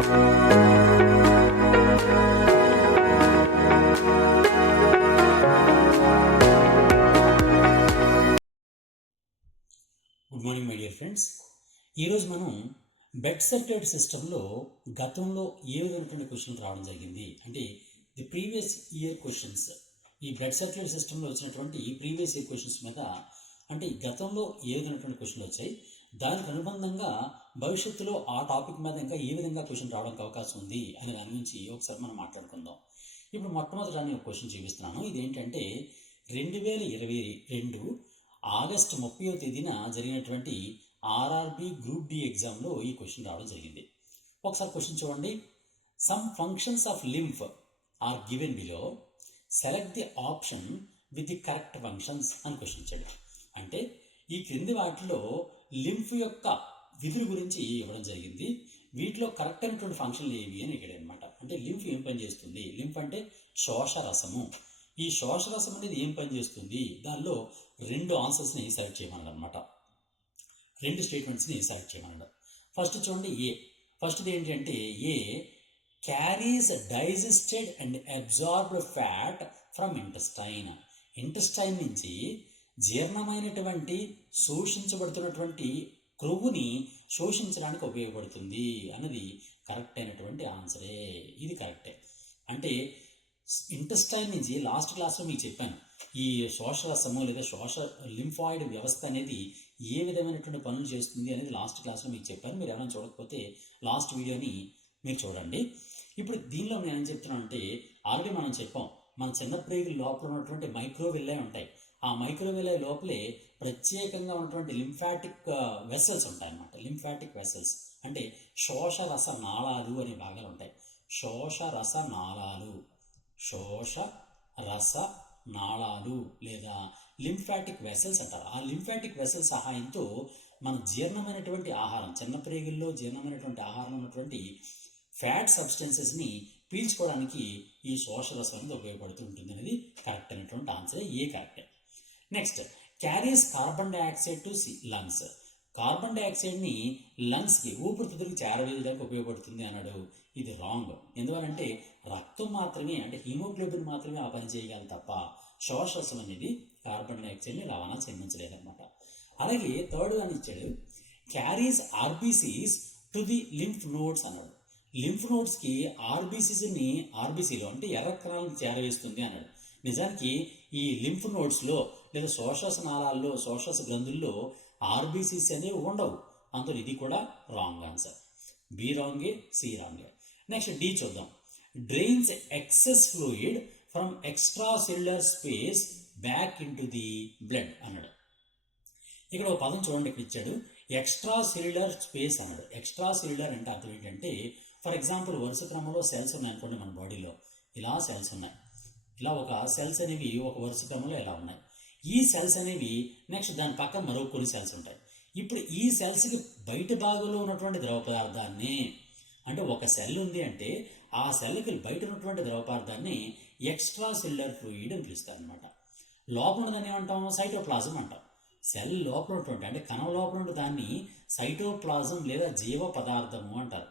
Good morning my dear friends. ఈరోజు మనం bed circulate సిస్టంలో గతంలో ఏ విధమైనటువంటి క్వశ్చన్ రావడం జరిగింది అంటే ది ప్రీవియస్ ఇయర్ క్వశ్చన్స్, ఈ బెడ్ సర్క్యులేట్ సిస్టంలో వచ్చినటువంటి ప్రీవియస్ ఇయర్ క్వశ్చన్స్ మీద అంటే గతంలో ఏ విధమైనటువంటి క్వశ్చన్లు వచ్చాయి, దానికి అనుబంధంగా భవిష్యత్తులో ఆ టాపిక్ మీద ఇంకా ఏ విధంగా క్వశ్చన్ రావడానికి అవకాశం ఉంది అనే దాని గురించి ఒకసారి మనం మాట్లాడుకుందాం. ఇప్పుడు మొట్టమొదటి నేను క్వశ్చన్ చూపిస్తున్నాను. ఇదేంటంటే 2022 ఆగస్టు 30వ తేదీన జరిగినటువంటి ఆర్ఆర్బి గ్రూప్ డి ఎగ్జామ్లో ఈ క్వశ్చన్ రావడం జరిగింది. ఒకసారి క్వశ్చన్ చూడండి. Some functions of lymph are given below, select the option with the correct functions అని క్వశ్చన్ ఇచ్చాడు. అంటే ఈ క్రింది వాటిలో లింఫ్ యొక్క విధుల గురించి ఇవ్వడం జరిగింది. వీటిలో కరెక్ట్ అయినటువంటి ఫంక్షన్లు ఏవి అని ఇక్కడ అనమాట. అంటే లింఫ్ ఏం పని చేస్తుంది, లింఫ్ అంటే శోషరసము. ఈ శోషరసం అనేది ఏం పని చేస్తుంది, దానిలో రెండు ఆన్సర్స్ని సెలెక్ట్ చేయమన్నాడు అనమాట. రెండు స్టేట్మెంట్స్ని సెలెక్ట్ చేయమన్నాడు. ఫస్ట్ చూడండి ఏ. ఫస్ట్ది ఏంటంటే A carries digested and absorbed fat from intestine. Intestine నుంచి జీర్ణమైనటువంటి శోషించబడుతున్నటువంటి క్రొవ్వుని శోషించడానికి ఉపయోగపడుతుంది అన్నది కరెక్ట్ అయినటువంటి ఆన్సరే. ఇది కరెక్టే. అంటే ఇంటెస్టైన్ నుంచి లాస్ట్ క్లాస్లో మీకు చెప్పాను, ఈ శోషరసము లేదా లింఫాయిడ్ వ్యవస్థ అనేది ఏ విధమైనటువంటి పనులు చేస్తుంది అనేది లాస్ట్ క్లాస్లో మీకు చెప్పాను. మీరు ఎవరైనా చూడకపోతే లాస్ట్ వీడియోని మీరు చూడండి. ఇప్పుడు దీనిలో నేను ఏం చెప్తున్నాను అంటే, ఆల్రెడీ మనం చెప్పాం, మన చిన్న ప్రేగుల లోపల ఉన్నటువంటి మైక్రోవిల్లే ఉంటాయి. ఆ మైక్రోవిల్లే లోపలే ప్రత్యేకంగా ఉన్నటువంటి లింఫాటిక్ వెసల్స్ ఉంటాయి అన్నమాట. లింఫాటిక్ వెసల్స్ అంటే శోషరస నాళాలు అనే భాగాలు ఉంటాయి. శోషరస నాళాలు లేదా లింఫాటిక్ వెసల్స్ అంటారు. ఆ లింఫాటిక్ వెసల్ సహాయంతో మన జీర్ణమైనటువంటి ఆహారం, చిన్న ప్రేగుల్లో జీర్ణమైనటువంటి ఆహారం ఉన్నటువంటి ఫ్యాట్ సబ్స్టెన్సెస్ని పీల్చుకోవడానికి ఈ శోషరసం అనేది ఉపయోగపడుతూ ఉంటుంది అనేది కరెక్ట్ అయినటువంటి ఆన్సర్. ఏ కరెక్టే. Next, carries carbon dioxide to lungs. Carbon డైఆక్సైడ్ని లంగ్స్కి, ఊపిరితిత్తులకు చేరవేయడానికి ఉపయోగపడుతుంది అన్నాడు. ఇది రాంగ్. ఎందువల్లంటే రక్తం మాత్రమే, అంటే హీమోగ్లోబిన్ మాత్రమే ఆ పని చేయగలదు తప్ప శోషరసం అనేది కార్బన్ డైఆక్సైడ్ని రవాణా చేయమంచలేదన్నమాట. అలాగే థర్డ్ అని ఇచ్చాడు, carries RBCs to the lymph nodes అన్నాడు. లింఫ్ నోడ్స్కి ఆర్బీసీలో అంటే ఎర్ర కణాలను చేరవేస్తుంది అన్నాడు. నిజానికి ఈ లింఫ్ నోడ్స్లో లేదా శోషరస నాళాల్లో, శోషరస గ్రంథుల్లో ఆర్బీసీస్ అనేవి ఉండవు. అందులో ఇది కూడా రాంగ్ ఆన్సర్. బి రాంగే, సి రాంగే. నెక్స్ట్ డి చూద్దాం. Drains excess fluid from extra cellular space back into the blood అన్నాడు. ఇక్కడ ఒక పదం చూడండి, ఇక్కడ ఇచ్చాడు ఎక్స్ట్రా సెల్యులర్ స్పేస్ అన్నాడు. ఎక్స్ట్రా సెల్యులర్ అంటే అర్థం ఏంటంటే, ఫర్ ఎగ్జాంపుల్ వరుస క్రమంలో సెల్స్ ఉన్నాయి అనుకోండి, మన బాడీలో ఇలా సెల్స్ ఉన్నాయి, ఇలా ఒక సెల్స్ అనేవి ఒక వరుస క్రమంలో ఇలా ఉన్నాయి. ఈ సెల్స్ అనేవి నెక్స్ట్ దాని పక్కన మరో కొన్ని సెల్స్ ఉంటాయి. ఇప్పుడు ఈ సెల్స్కి బయట భాగంలో ఉన్నటువంటి ద్రవ పదార్థాన్ని, అంటే ఒక సెల్ ఉంది అంటే ఆ సెల్కి బయట ఉన్నటువంటి ద్రవ పదార్థాన్ని ఎక్స్ట్రా సెల్యులర్ ఫ్లూయిడ్ అని పిలుస్తారు అనమాట. లోపల ఉన్నదాన్ని ఏమంటాం, సైటోప్లాజం అంటాం. సెల్ లోపల ఉన్నటువంటి అంటే కణం లోపల ఉన్న దాన్ని సైటోప్లాజం లేదా జీవ పదార్థము అంటారు.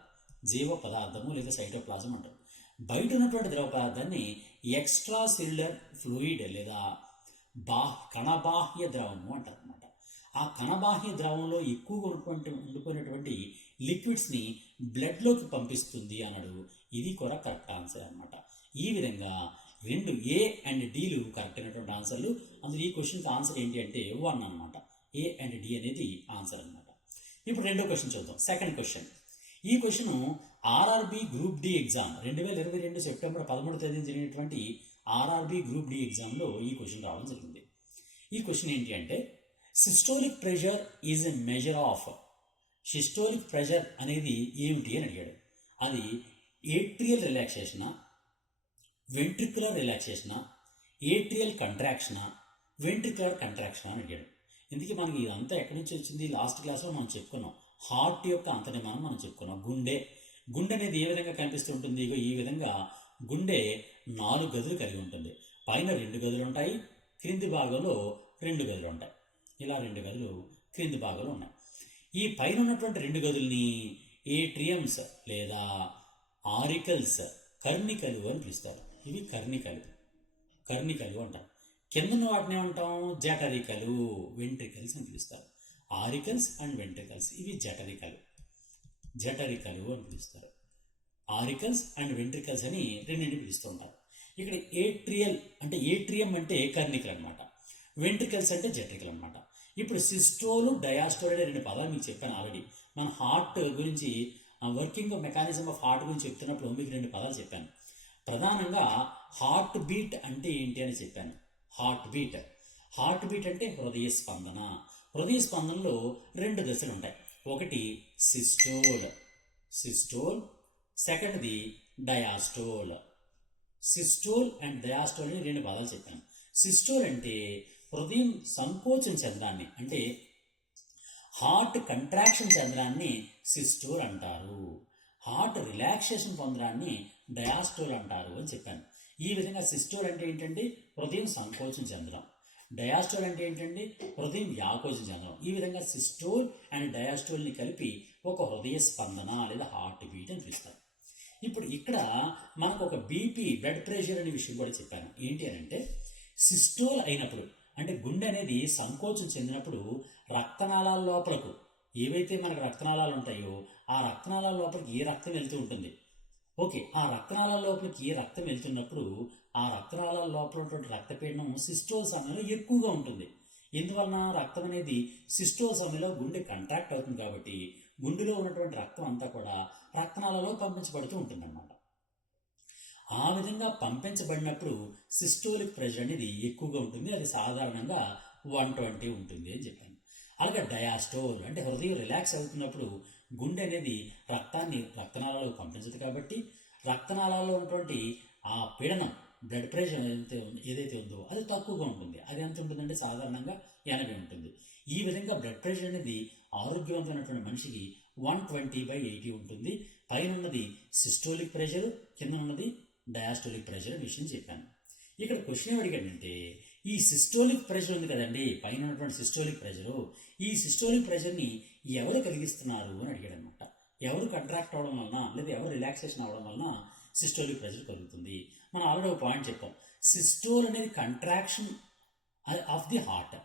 జీవ పదార్థము లేదా సైటోప్లాజం అంటారు. బయట ఉన్నటువంటి ద్రవ పదార్థాన్ని ఎక్స్ట్రా సెల్యులర్ ఫ్లూయిడ్ లేదా కణబాహ్య ద్రవము అంటారు అనమాట. ఆ కణబాహ్య ద్రవంలో ఎక్కువగా ఉండిపోయినటువంటి లిక్విడ్స్ని బ్లడ్లోకి పంపిస్తుంది అన్నాడు. ఇది కూడా కరెక్ట్ ఆన్సర్ అనమాట. ఈ విధంగా రెండు ఏ అండ్ డీలు కరెక్ట్ అయినటువంటి ఆన్సర్లు. అందులో ఈ క్వశ్చన్కి ఆన్సర్ ఏంటి అంటే 1 అనమాట. ఏ అండ్ డి అనేది ఆన్సర్ అనమాట. ఇప్పుడు రెండో క్వశ్చన్ చూద్దాం. Second question. ఈ question RRB group D exam 2022 September 13వ తేదీన జరిగినటువంటి ఆర్ఆర్బి గ్రూప్ డి ఎగ్జామ్లో ఈ క్వశ్చన్ రావడం జరిగింది. ఈ క్వశ్చన్ ఏంటి అంటే, systolic pressure is a measure of. Systolic pressure అనేది ఏమిటి అని అడిగాడు. అది ఏట్రియల్ రిలాక్సేషనా, వెంట్రికులర్ రిలాక్సేషనా, ఏట్రియల్ కంట్రాక్షనా, వెంట్రికులర్ కంట్రాక్షనా అని అడిగాడు. ఇందుకే మనకి ఇదంతా ఎక్కడి నుంచి వచ్చింది, లాస్ట్ క్లాస్లో మనం చెప్పుకున్నాం. హార్ట్ యొక్క అంతర్నిర్మాణం మనం చెప్పుకున్నాం. గుండె అనేది ఏ విధంగా కనిపిస్తుంటుంది, ఈ విధంగా గుండె 4 గదులు కలిగి ఉంటుంది. పైన 2 గదులు ఉంటాయి, క్రింది భాగంలో 2 గదులు ఉంటాయి. ఇలా 2 గదులు క్రింది భాగంలో ఉన్నాయి. ఈ పైన ఉన్నటువంటి 2 గదుల్ని ఏట్రియమ్స్ లేదా ఆరికల్స్ కర్ణికలు అని పిలుస్తారు. ఇవి కర్ణికలు అంటారు. కిందన వాటిని ఏమంటాం? జఠరికలు, వెంట్రికల్స్ అని పిలుస్తారు. ఆరికల్స్ అండ్ వెంట్రికల్స్ ఇవి జఠరికలు అని పిలుస్తారు. ఆరికల్స్ అండ్ వెంట్రికల్స్ అని రెండింటిని పిలుస్తూ ఉంటారు. ఇక్కడ ఏట్రియం అంటే కర్ణికలు అనమాట, వెంట్రికల్స్ అంటే జఠరికలు అనమాట. ఇప్పుడు సిస్టోలు డయాస్టోల్ అనే రెండు పదాలు మీకు చెప్పాను ఆల్రెడీ. మన హార్ట్ గురించి, వర్కింగ్ మెకానిజం ఆఫ్ హార్ట్ గురించి చెప్తున్నప్పుడు మీకు రెండు పదాలు చెప్పాను. ప్రధానంగా హార్ట్ బీట్ అంటే ఏంటి అని చెప్పాను. హార్ట్ బీట్ అంటే హృదయ స్పందనలో రెండు దశలు ఉంటాయి. ఒకటి సిస్టోల్, సెకండ్ది డయాస్టోల్. సిస్టోల్ అండ్ డయాస్టోల్ అని రెండు పదాలు చెప్పాను. సిస్టోల్ అంటే హృదయం సంకోచం చెందడాన్ని, అంటే హార్ట్ కంట్రాక్షన్ చెందడాన్ని సిస్టోల్ అంటారు. హార్ట్ రిలాక్సేషన్ పొందడాన్ని డయాస్టోల్ అంటారు అని చెప్పాను. ఈ విధంగా సిస్టోల్ అంటే ఏంటంటే హృదయం సంకోచం చెందడం, డయాస్టోల్ అంటే ఏంటంటే హృదయం వ్యాకోచం చెందడం. ఈ విధంగా సిస్టోల్ అండ్ డయాస్టోల్ని కలిపి ఒక హృదయ స్పందన లేదా హార్ట్ బీట్ అని పిలుస్తారు. ఇప్పుడు ఇక్కడ మనకు ఒక బీపీ, బ్లడ్ ప్రెషర్ అనే విషయం కూడా చెప్పాను. ఏంటి అని అంటే సిస్టోల్ అయినప్పుడు, అంటే గుండె అనేది సంకోచం చెందినప్పుడు రక్తనాళాల లోపలకు, ఏవైతే మనకు రక్తనాళాలు ఉంటాయో ఆ రక్తనాళాల లోపలికి ఏ రక్తం వెళ్తూ ఉంటుంది. ఓకే, ఆ రక్తనాళాల లోపలికి ఏ రక్తం వెళ్తున్నప్పుడు ఆ రక్తనాళాల లోపల ఉన్నటువంటి రక్తపీడనం సిస్టోల్ సమయంలో ఎక్కువగా ఉంటుంది. ఎందువలన? రక్తం అనేది సిస్టోల్ సమయంలో గుండె కంట్రాక్ట్ అవుతుంది కాబట్టి గుండెలో ఉన్నటువంటి రక్తం అంతా కూడా రక్తనాళాలలో పంపించబడుతూ ఉంటుందన్నమాట. ఆ విధంగా పంపించబడినప్పుడు సిస్టోలిక్ ప్రెషర్ అనేది ఎక్కువగా ఉంటుంది. అది సాధారణంగా 120 ఉంటుంది అని చెప్పాను. అలాగే డయాస్టోల్ అంటే హృదయం రిలాక్స్ అవుతున్నప్పుడు గుండె అనేది రక్తాన్ని రక్తనాళాలకు పంపించదు కాబట్టి రక్తనాళాల్లో ఉన్నటువంటి ఆ పీడనం, బ్లడ్ ప్రెషర్ ఏదైతే ఉందో అది తక్కువగా ఉంటుంది. అది ఎంత ఉంటుందంటే సాధారణంగా 80 ఉంటుంది. ఈ విధంగా బ్లడ్ ప్రెషర్ అనేది ఆరోగ్యవంతమైనటువంటి మనిషికి 120/80 ఉంటుంది. పైన ఉన్నది సిస్టోలిక్ ప్రెషర్, కింద ఉన్నది డయాస్టోలిక్ ప్రెషర్ అనే విషయం చెప్పాను. ఇక్కడ క్వశ్చన్ ఏమడిగాడంటే ఈ సిస్టోలిక్ ప్రెషర్ ఉంది కదండి, పైన ఉన్నటువంటి సిస్టోలిక్ ప్రెషరు, ఈ సిస్టోలిక్ ప్రెషర్ని ఎవరు కలిగిస్తున్నారు అని అడిగాడు అనమాట. ఎవరు కంట్రాక్ట్ అవడం వలన లేదా ఎవరు రిలాక్సేషన్ అవడం వలన సిస్టోలిక్ ప్రెషర్ కలుగుతుంది. మనం ఆల్రెడీ ఒక పాయింట్ చెప్పాం. సిస్టోల్ అనేది కంట్రాక్షన్ ఆఫ్ ది హార్ట్,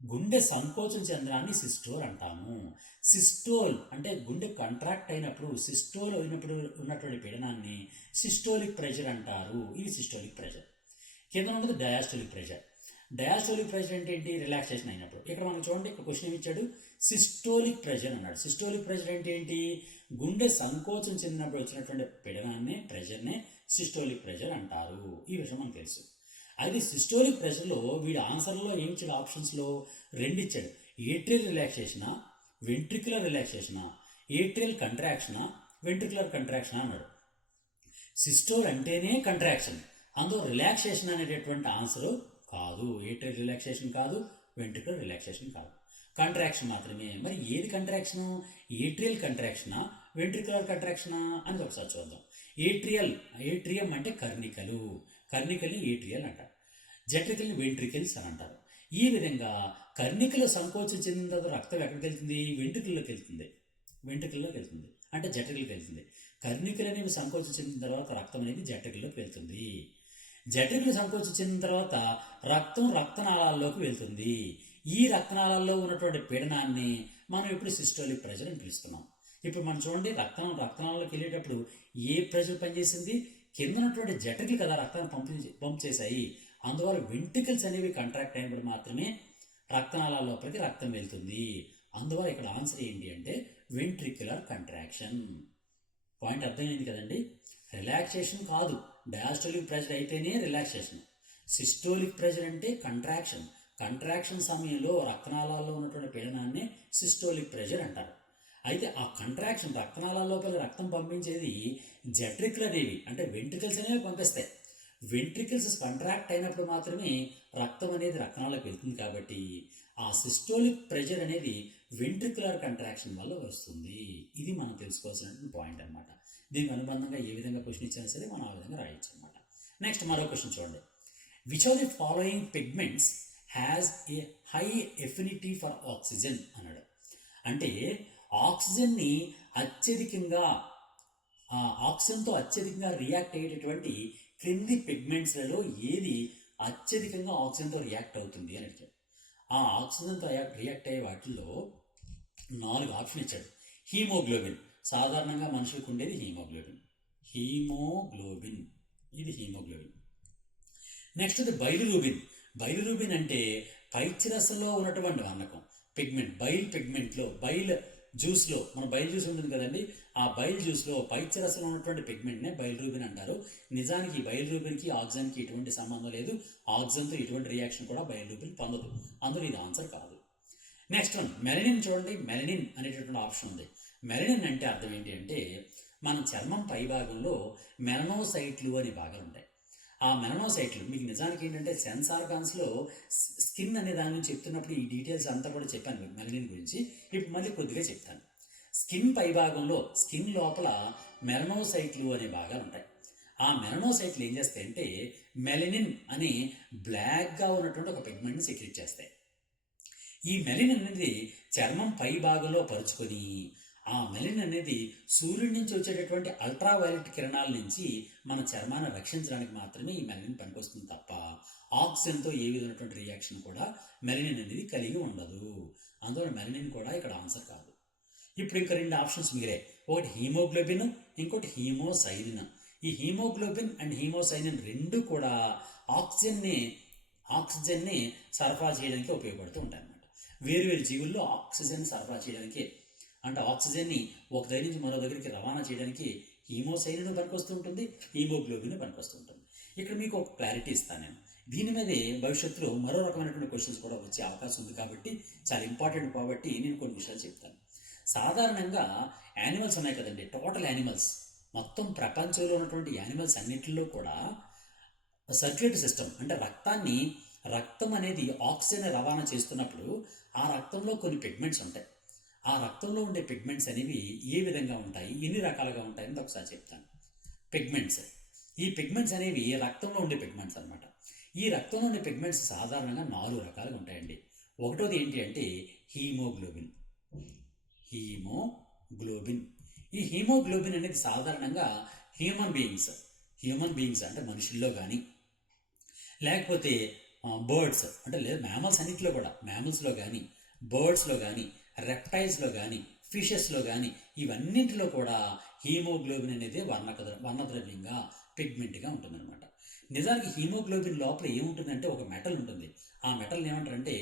గుండె సంకోచం చెందడాన్ని సిస్టోల్ అంటాము. సిస్టోల్ అంటే గుండె కంట్రాక్ట్ అయినప్పుడు, సిస్టోల్ అయినప్పుడు ఉన్నటువంటి పీడనాన్ని సిస్టోలిక్ ప్రెషర్ అంటారు. ఇది సిస్టోలిక్ ప్రెషర్. కింద ఉన్నది డయాస్టోలిక్ ప్రెషర్. డయాస్టోలిక్ ప్రెషర్ అంటే ఏంటి? రిలాక్సేషన్ అయినప్పుడు. ఇక్కడ మనం చూడండి, ఇక్కడ క్వశ్చన్ ఇచ్చాడు, సిస్టోలిక్ ప్రెషర్ అన్నాడు. సిస్టోలిక్ ప్రెషర్ అంటే ఏంటి? గుండె సంకోచం చెందినప్పుడు వచ్చినటువంటి పీడనాన్ని, ప్రెషర్నే సిస్టోలిక్ ప్రెషర్ అంటారు. ఈ విషయం మనకు తెలుసు. అయితే సిస్టోలిక్ ప్రెషర్లో వీడి ఆన్సర్లో ఏమి ఇచ్చాడు? ఆప్షన్స్లో రెండు ఇచ్చాడు. ఏట్రియల్ రిలాక్సేషనా, వెంట్రికులర్ రిలాక్సేషనా, ఏట్రియల్ కంట్రాక్షనా, వెంట్రికులర్ కంట్రాక్షనా అన్నాడు. సిస్టోల్ అంటేనే కంట్రాక్షన్, అందులో రిలాక్సేషన్ అనేటటువంటి ఆన్సర్ కాదు. ఏట్రియల్ రిలాక్సేషన్ కాదు, వెంట్రికులర్ రిలాక్సేషన్ కాదు, కంట్రాక్షన్ మాత్రమే. మరి ఏది కంట్రాక్షను? ఏట్రియల్ కంట్రాక్షనా, వెంట్రికులర్ కంట్రాక్షనా అని ఒకసారి చూద్దాం. ఏట్రియం అంటే కర్ణికల్ని ఏట్రియల్ అంటారు, జట్రికల్ని వెంట్రికల్స్ అని అంటారు. ఈ విధంగా కర్ణికలు సంకోచం చెందిన తర్వాత రక్తం ఎక్కడికి వెళ్తుంది? వెంట్రికల్లోకి వెళ్తుంది, అంటే జట్రికల్కి వెళ్తుంది. కర్ణికలు అనేవి సంకోచం చెందిన తర్వాత రక్తం అనేది జట్రికల్లోకి వెళ్తుంది. జట్రికలు సంకోచం చెందిన తర్వాత రక్తం రక్తనాళాల్లోకి వెళ్తుంది. ఈ రక్తనాళాల్లో ఉన్నటువంటి పీడనాన్ని మనం ఇప్పుడు సిస్టోలిక్ ప్రెషర్ అని పిలుస్తున్నాం. ఇప్పుడు మనం చూడండి, రక్తనాళాల్లోకి వెళ్ళేటప్పుడు ఏ ప్రెషర్ పనిచేసింది? కింద ఉన్నటువంటి జట్రికలు కదా రక్తాన్ని పంప్ చేశాయి. అందువల్ల వెంట్రికల్స్ అనేవి కంట్రాక్ట్ అయినప్పుడు మాత్రమే రక్తనాళాల లోపలికి రక్తం వెళ్తుంది. అందువల్ల ఇక్కడ ఆన్సర్ ఏంటి అంటే వెంట్రికులర్ కంట్రాక్షన్. పాయింట్ అర్థమైంది కదండి? రిలాక్సేషన్ కాదు, డయాస్టోలిక్ ప్రెషర్ అయితేనే రిలాక్సేషన్. సిస్టోలిక్ ప్రెషర్ అంటే కంట్రాక్షన్ సమయంలో రక్తనాళాల్లో ఉన్నటువంటి పీడనాన్ని సిస్టోలిక్ ప్రెషర్ అంటారు. అయితే ఆ కంట్రాక్షన్, రక్తనాళాల లోపల రక్తం పంపించేది జట్రికల్ అనేవి, అంటే వెంట్రికల్స్ అనేవి పంపిస్తాయి. వెంట్రికల్స్ కంట్రాక్ట్ అయినప్పుడు మాత్రమే రక్తం అనేది రక్తనాళాలకు వెళ్తుంది. కాబట్టి ఆ సిస్టోలిక్ ప్రెషర్ అనేది వెంట్రికులర్ కంట్రాక్షన్ వల్ల వస్తుంది. ఇది మనం తెలుసుకోవాల్సిన పాయింట్ అనమాట. దీనికి అనుబంధంగా ఏ విధంగా క్వశ్చన్ ఇచ్చినా సరే మనం ఆ విధంగా రాయొచ్చు అనమాట. నెక్స్ట్ మరో క్వశ్చన్ చూడండి. Which of the following pigments has a high affinity for oxygen అన్నాడు. అంటే ఆక్సిజన్ని అత్యధికంగా ఆక్సిజన్తో అత్యధికంగా రియాక్ట్ అయ్యేటటువంటి క్రింది పిగ్మెంట్స్లలో ఏది అత్యధికంగా ఆక్సిజన్తో రియాక్ట్ అవుతుంది అని అడిగాడు. ఆ ఆక్సిజన్తో రియాక్ట్ అయ్యే వాటిల్లో 4 ఆప్షన్ ఇచ్చాడు. హీమోగ్లోబిన్, సాధారణంగా మనుషులకు ఉండేది హీమోగ్లోబిన్. ఇది హీమోగ్లోబిన్. నెక్స్ట్ అది బైలిరూబిన్. బైలిరూబిన్ అంటే పైత్యరసంలో ఉన్నటువంటి వర్ణకం, పిగ్మెంట్, బైల్ పిగ్మెంట్లో, బైల్ జ్యూస్లో, మన బైల్ జ్యూస్ ఉంటుంది కదండి, ఆ బైల్ జ్యూస్లో పైత్యరసంలో ఉన్నటువంటి పిగ్మెంట్నే బైలిరూబిన్ అంటారు. నిజానికి బైలిరూబిన్కి ఆక్సిజన్కి ఎటువంటి సంబంధం లేదు, ఆక్సిజన్తో ఎటువంటి రియాక్షన్ కూడా బైలిరూబిన్ పొందదు. అందులో ఇది ఆన్సర్ కాదు. Next one melanin. చూడండి, మెలనిన్ అనేటటువంటి ఆప్షన్ ఉంది. మెలనిన్ అంటే అర్థం ఏంటి అంటే మన చర్మం పై భాగంలో మెలనోసైట్లు అనే భాగాలు ఉంటాయి. ఆ మెలనోసైట్లు మీకు నిజానికి ఏంటంటే సెన్స్ ఆర్గాన్స్లో స్కిన్ అనే దాని గురించి చెప్తున్నప్పుడు ఈ డీటెయిల్స్ అంతా కూడా చెప్పాను మెలనిన్ గురించి. ఇప్పుడు మళ్ళీ కొద్దిగా చెప్తాను. స్కిన్ పై భాగంలో, స్కిన్ లోపల మెలనోసైట్లు అనే భాగాలు ఉంటాయి. ఆ మెలనోసైట్లు ఏం చేస్తాయంటే మెలనిన్ అనే బ్లాక్గా ఉన్నటువంటి ఒక పిగ్మెంట్ని సెక్రెట్ చేస్తాయి. ఈ మెలనిన్ అనేది చర్మం పై భాగంలో పరుచుకొని, ఆ మెలనిన్ అనేది సూర్యుడి నుంచి వచ్చేటటువంటి అల్ట్రావైలెట్ కిరణాల నుంచి మన చర్మాన్ని రక్షించడానికి మాత్రమే ఈ మెలనిన్ పనికొస్తుంది తప్ప ఆక్సిజన్తో ఏ విధమైనటువంటి రియాక్షన్ కూడా మెలనిన్ అనేది కలిగి ఉండదు. అందువల్ల మెలనిన్ కూడా ఇక్కడ ఆన్సర్ కాదు. ఇప్పుడు ఇంకా 2 ఆప్షన్స్ మిగిలాయి. ఒకటి హీమోగ్లోబిన్, ఇంకోటి హీమోసైనిన్. ఈ హీమోగ్లోబిన్ అండ్ హీమోసైనిన్ రెండు కూడా ఆక్సిజన్ని సరఫరా చేయడానికి ఉపయోగపడుతూ ఉంటాయి అన్నమాట. వేరు జీవుల్లో ఆక్సిజన్ సరఫరా చేయడానికి, అంటే ఆక్సిజన్ని ఒక దగ్గర నుంచి మరో దగ్గరికి రవాణా చేయడానికి హీమోసైనిన్ పనికొస్తూ ఉంటుంది, హీమోగ్లోబిన్ పనికొస్తూ ఉంటుంది. ఇక్కడ మీకు ఒక క్లారిటీ ఇస్తాను నేను. దీని మీదే భవిష్యత్తులో మరో రకమైనటువంటి క్వశ్చన్స్ కూడా వచ్చే అవకాశం ఉంది కాబట్టి చాలా ఇంపార్టెంట్ కాబట్టి నేను కొన్ని విషయాలు చెప్తాను. సాధారణంగా యానిమల్స్ ఉన్నాయి కదండి, టోటల్ యానిమల్స్, మొత్తం ప్రపంచంలో ఉన్నటువంటి యానిమల్స్ అన్నింటిలో కూడా సర్క్యులేటరీ సిస్టమ్ అంటే రక్తం అనేది ఆక్సిజన్ రవాణా చేస్తున్నప్పుడు ఆ రక్తంలో కొన్ని పిగ్మెంట్స్ ఉంటాయి. ఆ రక్తంలో ఉండే పిగ్మెంట్స్ అనేవి ఏ విధంగా ఉంటాయి, ఎన్ని రకాలుగా ఉంటాయని ఒకసారి చెప్తాను. పిగ్మెంట్స్, ఈ పిగ్మెంట్స్ అనేవి రక్తంలో ఉండే పిగ్మెంట్స్ అనమాట. ఈ రక్తంలో ఉండే పిగ్మెంట్స్ సాధారణంగా 4 రకాలుగా ఉంటాయండి. ఒకటోది ఏంటి అంటే హీమోగ్లోబిన్. ఈ హీమోగ్లోబిన్ అనేది సాధారణంగా హ్యూమన్ బీయింగ్స్ అంటే మనుషుల్లో కానీ, లేకపోతే బర్డ్స్ అంటే లేదు మ్యామల్స్ అన్నింటిలో కూడా, మ్యామల్స్లో కానీ, బర్డ్స్లో కానీ, రెప్టైల్స్లో కానీ, ఫిషెస్లో కానీ, ఇవన్నింటిలో కూడా హీమోగ్లోబిన్ అనేది వర్ణద్రవ్యంగా, పిగ్మెంట్గా ఉంటుందన్నమాట. నిజానికి హీమోగ్లోబిన్ లోపల ఏముంటుందంటే ఒక మెటల్ ఉంటుంది. ఆ మెటల్ ఏమంటారంటే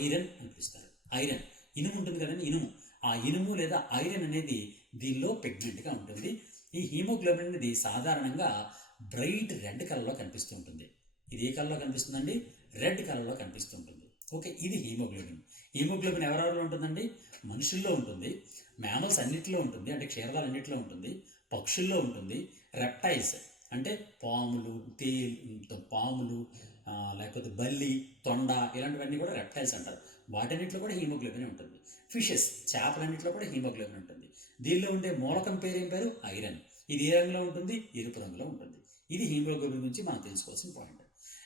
ఐరన్ అని పిలుస్తారు. ఐరన్, ఇనుము ఉంటుంది కదండి, ఇనుము. ఆ ఇనుము లేదా ఐరన్ అనేది దీనిలో పిగ్మెంట్గా ఉంటుంది. ఈ హీమోగ్లోబిన్ అనేది సాధారణంగా బ్రైట్ రెడ్ కలర్లో కనిపిస్తూ ఉంటుంది. ఇది ఏ కలర్లో కనిపిస్తుందండి? రెడ్ కలర్లో కనిపిస్తూ ఉంటుంది. ఓకే, ఇది హీమోగ్లోబిన్. హీమోగ్లోబిన్ ఎవరెవరిలో ఉంటుందండి? మనుషుల్లో ఉంటుంది, మ్యామల్స్ అన్నింటిలో ఉంటుంది, అంటే క్షీరదాలు అన్నింటిలో ఉంటుంది, పక్షుల్లో ఉంటుంది, రెప్టైల్స్ అంటే పాములు లేకపోతే బల్లి, తొండ ఇలాంటివన్నీ కూడా రెప్టైల్స్ అంటారు. వాటన్నింటిలో కూడా హీమోగ్లోబిన్ ఉంటుంది. ఫిషెస్, చేపలన్నింటిలో కూడా హీమోగ్లోబిన్ ఉంటుంది. దీనిలో ఉండే మూలకం పేరు ఐరన్. ఇది ఏ రంగులో ఉంటుంది? ఎరుపు రంగులో ఉంటుంది. ఇది హీమోగ్లోబిన్ గురించి మనం తెలుసుకోవాల్సిన పాయింట్.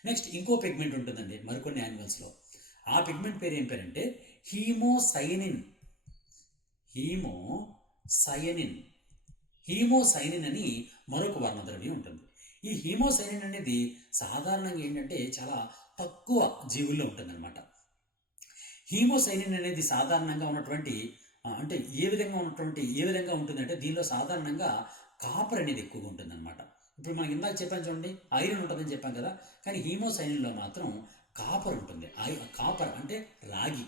నెక్స్ట్ ఇంకో పిగ్మెంట్ ఉంటుందండి మరికొన్ని యానిమల్స్లో. ఆ పిగ్మెంట్ పేరు ఏం పేరంటే హీమోసైనిన్ అని మరొక వర్ణద్రవ్యం ఉంటుంది. ఈ హీమోసైనిన్ అనేది సాధారణంగా ఏంటంటే చాలా తక్కువ జీవుల్లో ఉంటుందన్నమాట. హీమోసైనిన్ అనేది సాధారణంగా ఉన్నటువంటి అంటే ఏ విధంగా ఉంటుందంటే దీనిలో సాధారణంగా కాపర్ అనేది ఎక్కువగా ఉంటుందన్నమాట. ఇప్పుడు మనం ఇందాక చెప్పాను చూడండి, ఐరన్ ఉంటుందని చెప్పాం కదా, కానీ హీమోసైనిన్లో మాత్రం కాపర్ ఉంటుంది. కాపర్ అంటే రాగి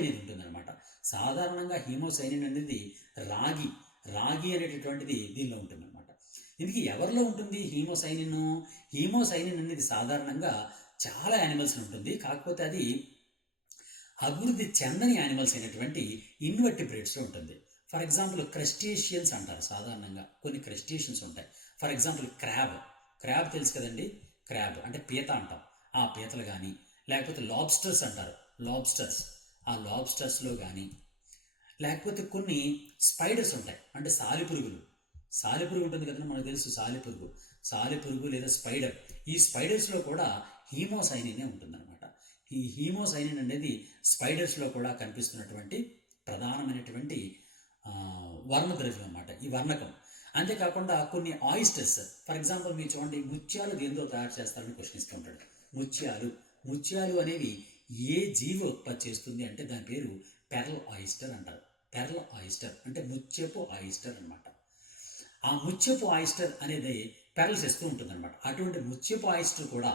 అనేది ఉంటుందన్నమాట. సాధారణంగా హీమోసైనిన్ అనేది రాగి అనేటటువంటిది దీనిలో ఉంటుందన్నమాట. ఇది ఎవరిలో ఉంటుంది హీమోసైనిన్ అనేది సాధారణంగా చాలా యానిమల్స్ ఉంటుంది. కాకపోతే అది అభివృద్ధి చెందని యానిమల్స్ అయినటువంటి ఇన్వర్టిబ్రేట్స్లో ఉంటుంది. ఫర్ ఎగ్జాంపుల్ క్రస్టేషియన్స్ అంటారు. సాధారణంగా కొన్ని క్రస్టేషియన్స్ ఉంటాయి. ఫర్ ఎగ్జాంపుల్ క్రాబ్ తెలుసు కదండి, క్రాబ్ అంటే పీత అంటాం. ఆ పీతలు కానీ, లేకపోతే లాబ్స్టర్స్ అంటారు, ఆ లాబ్స్టర్స్లో కానీ, లేకపోతే కొన్ని స్పైడర్స్ ఉంటాయి, అంటే సాలిపురుగు ఉంటుంది కదండి, మనకు తెలుసు సాలిపురుగు లేదా స్పైడర్. ఈ స్పైడర్స్లో కూడా హీమోసైనిన్ ఉంటుందన్నమాట. ఈ హీమోసైనిన్ అనేది స్పైడర్స్లో కూడా కనిపిస్తున్నటువంటి ప్రధానమైనటువంటి వర్ణద్రవ్యం అన్నమాట, ఈ వర్ణకం. అంతేకాకుండా కొన్ని ఆయిస్టర్స్, ఫర్ ఎగ్జాంపుల్ మీరు చూడండి, ముత్యాలు దేంతో తయారు చేస్తారని క్వశ్చన్ ఇస్తూ ఉంటాడు. ముత్యాలు అనేవి ఏ జీవి ఉత్పత్తి చేస్తుంది అంటే దాని పేరు పెర్ల్ ఆయిస్టర్ అంటారు. పెర్ల్ ఆయిస్టర్ అంటే ముత్యపు ఆయిస్టర్ అనమాట. ఆ ముత్యపు ఆయిస్టర్ అనేది పెర్ల్ చేస్తూ ఉంటుంది అనమాట. అటువంటి ముత్యపు ఆయిస్టర్ కూడా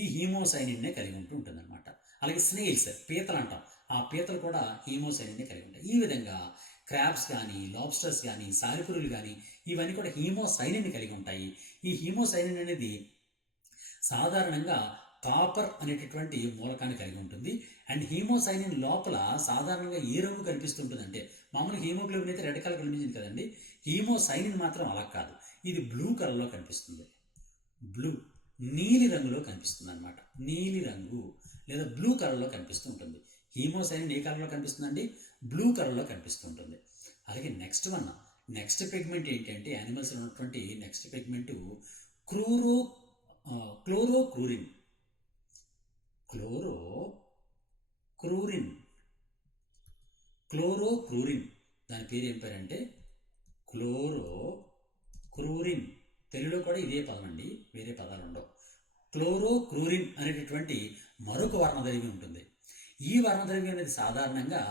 ఈ హీమోసైనిన్నే కలిగి ఉంటూ ఉంటుంది అనమాట. అలాగే స్నేల్స్, పీతలు అంటాం, ఆ పీతలు కూడా హీమోసైనిన్నే కలిగి ఉంటాయి. ఈ విధంగా క్రాబ్స్ కానీ, లాబ్స్టర్స్ కానీ, సాలిపురులు కానీ ఇవన్నీ కూడా హీమోసైనిన్ కలిగి ఉంటాయి. ఈ హీమోసైనిన్ అనేది సాధారణంగా కాపర్ అనేటటువంటి మూలకాన్ని కలిగి ఉంటుంది. అండ్ హీమోసైనిన్ లోపల సాధారణంగా ఏ రంగు కనిపిస్తుంటుంది అంటే, మామూలుగా హీమోగ్లోబిన్ అయితే రెడ్ కలర్ కనిపించింది కదండి, హీమోసైనిన్ మాత్రం అలా కాదు, ఇది బ్లూ కలర్లో కనిపిస్తుంది. బ్లూ, నీలి రంగులో కనిపిస్తుంది అనమాట. నీలి రంగు లేదా బ్లూ కలర్లో కనిపిస్తూ ఉంటుంది. హీమోసైనిన్ ఏ కలర్లో కనిపిస్తుందండి? బ్లూ కలర్లో కనిపిస్తుంటుంది. అలాగే నెక్స్ట్ పిగ్మెంట్ ఏంటంటే, యానిమల్స్లో ఉన్నటువంటి నెక్స్ట్ పిగ్మెంట్ క్లోరోక్రూరిన్. క్లోరోక్రూరిన్ దాని పేరు ఏం పేరంటే క్లోరోక్రూరిన్. తెలుగులో కూడా ఇదే పదం అండి, వేరే పదాలు ఉండవు. క్లోరోక్రూరిన్ అనేటటువంటి మరొక వర్ణద్రవ్యం ఉంటుంది. ఈ వర్ణద్రవ్యం అనేది సాధారణంగా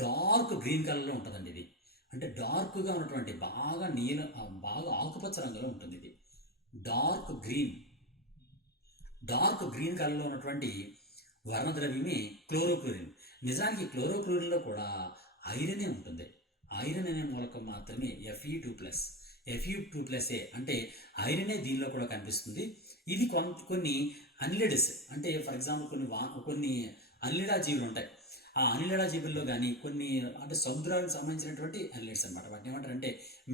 డార్క్ గ్రీన్ కలర్లో ఉంటుందండి. ఇది అంటే డార్క్గా ఉన్నటువంటి బాగా ఆకుపచ్చ రంగులో ఉంటుంది. ఇది డార్క్ గ్రీన్ కలర్లో ఉన్నటువంటి వర్ణద్రవ్యమే క్లోరోక్లోరిన్. నిజానికి క్లోరోక్లోరిన్లో కూడా ఐరనే ఉంటుంది. ఐరన్ అనే మూలకం మాత్రమే Fe2+, అంటే ఐరనే దీనిలో కూడా కనిపిస్తుంది. ఇది కొన్ని అనిలిడ్స్, అంటే ఫర్ ఎగ్జాంపుల్ కొన్ని అనిలిడా జీవులు ఉంటాయి. ఆ అనిలిడా జీవుల్లో కానీ కొన్ని అంటే సముద్రానికి సంబంధించినటువంటి అనిలిడ్స్ అనమాట. వాటిని ఏమంటారంటే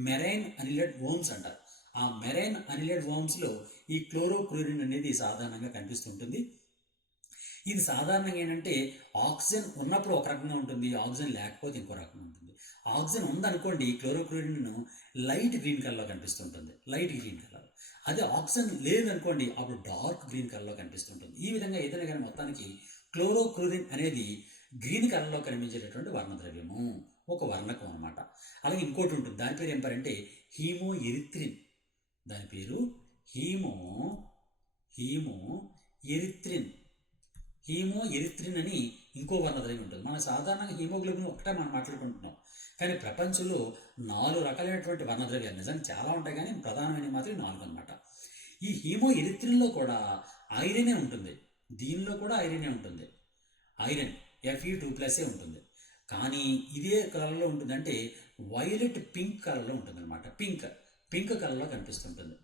మెరైన్ అనిలిడ్ వోమ్స్ అంటారు. ఆ మెరైన్ అనిలిడ్ వోమ్స్లో ఈ క్లోరోక్లోరిన్ అనేది సాధారణంగా కనిపిస్తుంటుంది. ఇది సాధారణంగా ఏంటంటే ఆక్సిజన్ ఉన్నప్పుడు ఒక రకంగా ఉంటుంది, ఆక్సిజన్ లేకపోతే ఇంకో రకంగా ఉంటుంది. ఆక్సిజన్ ఉందనుకోండి, క్లోరోక్లోరిన్ లైట్ గ్రీన్ కలర్లో కనిపిస్తుంటుంది, లైట్ గ్రీన్ కలర్. అదే ఆక్సిజన్ లేదనుకోండి, అప్పుడు డార్క్ గ్రీన్ కలర్లో కనిపిస్తుంటుంది. ఈ విధంగా ఏదైనా కానీ మొత్తానికి క్లోరోక్లోరిన్ అనేది గ్రీన్ కలర్లో కనిపించేటటువంటి వర్ణద్రవ్యము, ఒక వర్ణకం అనమాట. అలాగే ఇంకోటి ఉంటుంది, దాని పేరు ఏం పేరంటే హీమో ఎరిత్రిన్. దాని పేరు హీమో ఎరిత్రిన్ అని ఇంకో వర్ణద్రవ్యం ఉంటుంది. మన సాధారణంగా హీమోగ్లోబిన్ ఒకటే మనం మాట్లాడుకుంటున్నాం, కానీ ప్రపంచంలో 4 రకాలైనటువంటి వర్ణద్రవ్యాలు నిజంగా చాలా ఉంటాయి, కానీ ప్రధానమైన మాత్రం 4 అనమాట. ఈ హీమో ఎరిత్రిన్లో కూడా ఐరనే ఉంటుంది, దీనిలో కూడా ఐరనే ఉంటుంది. ఐరన్ Fe2+ ఉంటుంది. కానీ ఇదే కలర్లో ఉంటుంది, అంటే వైలెట్ పింక్ కలర్లో ఉంటుంది అనమాట. పింక్ కలర్లో కనిపిస్తుంటుంది.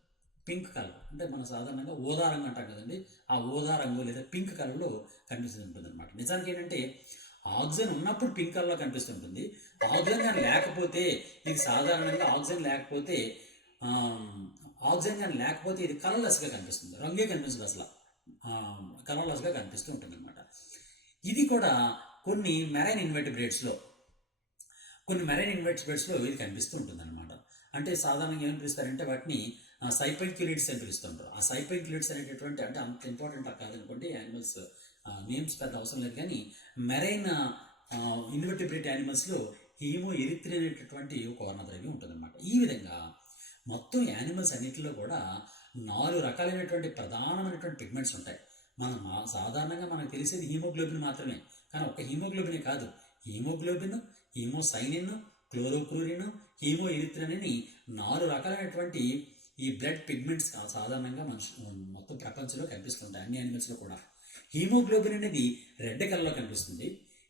పింక్ కలర్ అంటే మనం సాధారణంగా ఊదా రంగు అంటాం కదండి, ఆ ఊదా రంగు లేదా పింక్ కలర్లో కనిపిస్తుంటుంది అనమాట. నిజానికి ఏంటంటే ఆక్సిజన్ ఉన్నప్పుడు పింక్ కలర్లో కనిపిస్తుంటుంది. ఆక్సిజన్ కానీ లేకపోతే ఇది సాధారణంగా ఆక్సిజన్ లేకపోతే ఇది కలర్లెస్గా కనిపిస్తుంది, రంగే కనిపిస్తుంది, అసలు కలర్లెస్గా కనిపిస్తూ ఉంటుంది అనమాట. ఇది కూడా కొన్ని మెరైన్ ఇన్వర్టిబ్రేట్స్లో ఇది కనిపిస్తూ ఉంటుంది అనమాట. అంటే సాధారణంగా ఏం పిలుస్తారంటే వాటిని సైపెంక్యులిడ్స్ అని పిలుస్తుంటారు. ఆ సైపెంక్యులిడ్స్ అనేటటువంటి, అంటే అంత ఇంపార్టెంట్ కాదనుకోండి, యానిమల్స్ నేమ్స్ పెద్ద అవసరం లేదు, కానీ మెరైన్ ఇన్వర్టిబ్రేట్ యానిమల్స్లో హీమో ఎరిత్రిన్ అనేటటువంటి ఒక వర్ణద్రవ్యం ఉంటుందన్నమాట. ఈ విధంగా మొత్తం యానిమల్స్ అన్నింటిలో కూడా 4 రకాలైనటువంటి ప్రధానమైనటువంటి పిగ్మెంట్స్ ఉంటాయి. సాధారణంగా మనకు తెలిసేది హీమోగ్లోబిన్ మాత్రమే, కానీ ఒక్క హీమోగ్లోబినే కాదు, హీమోగ్లోబిన్, హీమోసైనిన్, క్లోరోక్లోరిన్, హీమో ఎరిత్రిన్ అని 4 రకాలైనటువంటి ఈ బ్లడ్ పిగ్మెంట్స్ సాధారణంగా మొత్తం ప్రపంచంలో కనిపిస్తుంటాయి, అన్ని యానిమల్స్లో కూడా. హీమోగ్లోబిన్ అనేది రెడ్ కలర్లో కనిపిస్తుంది,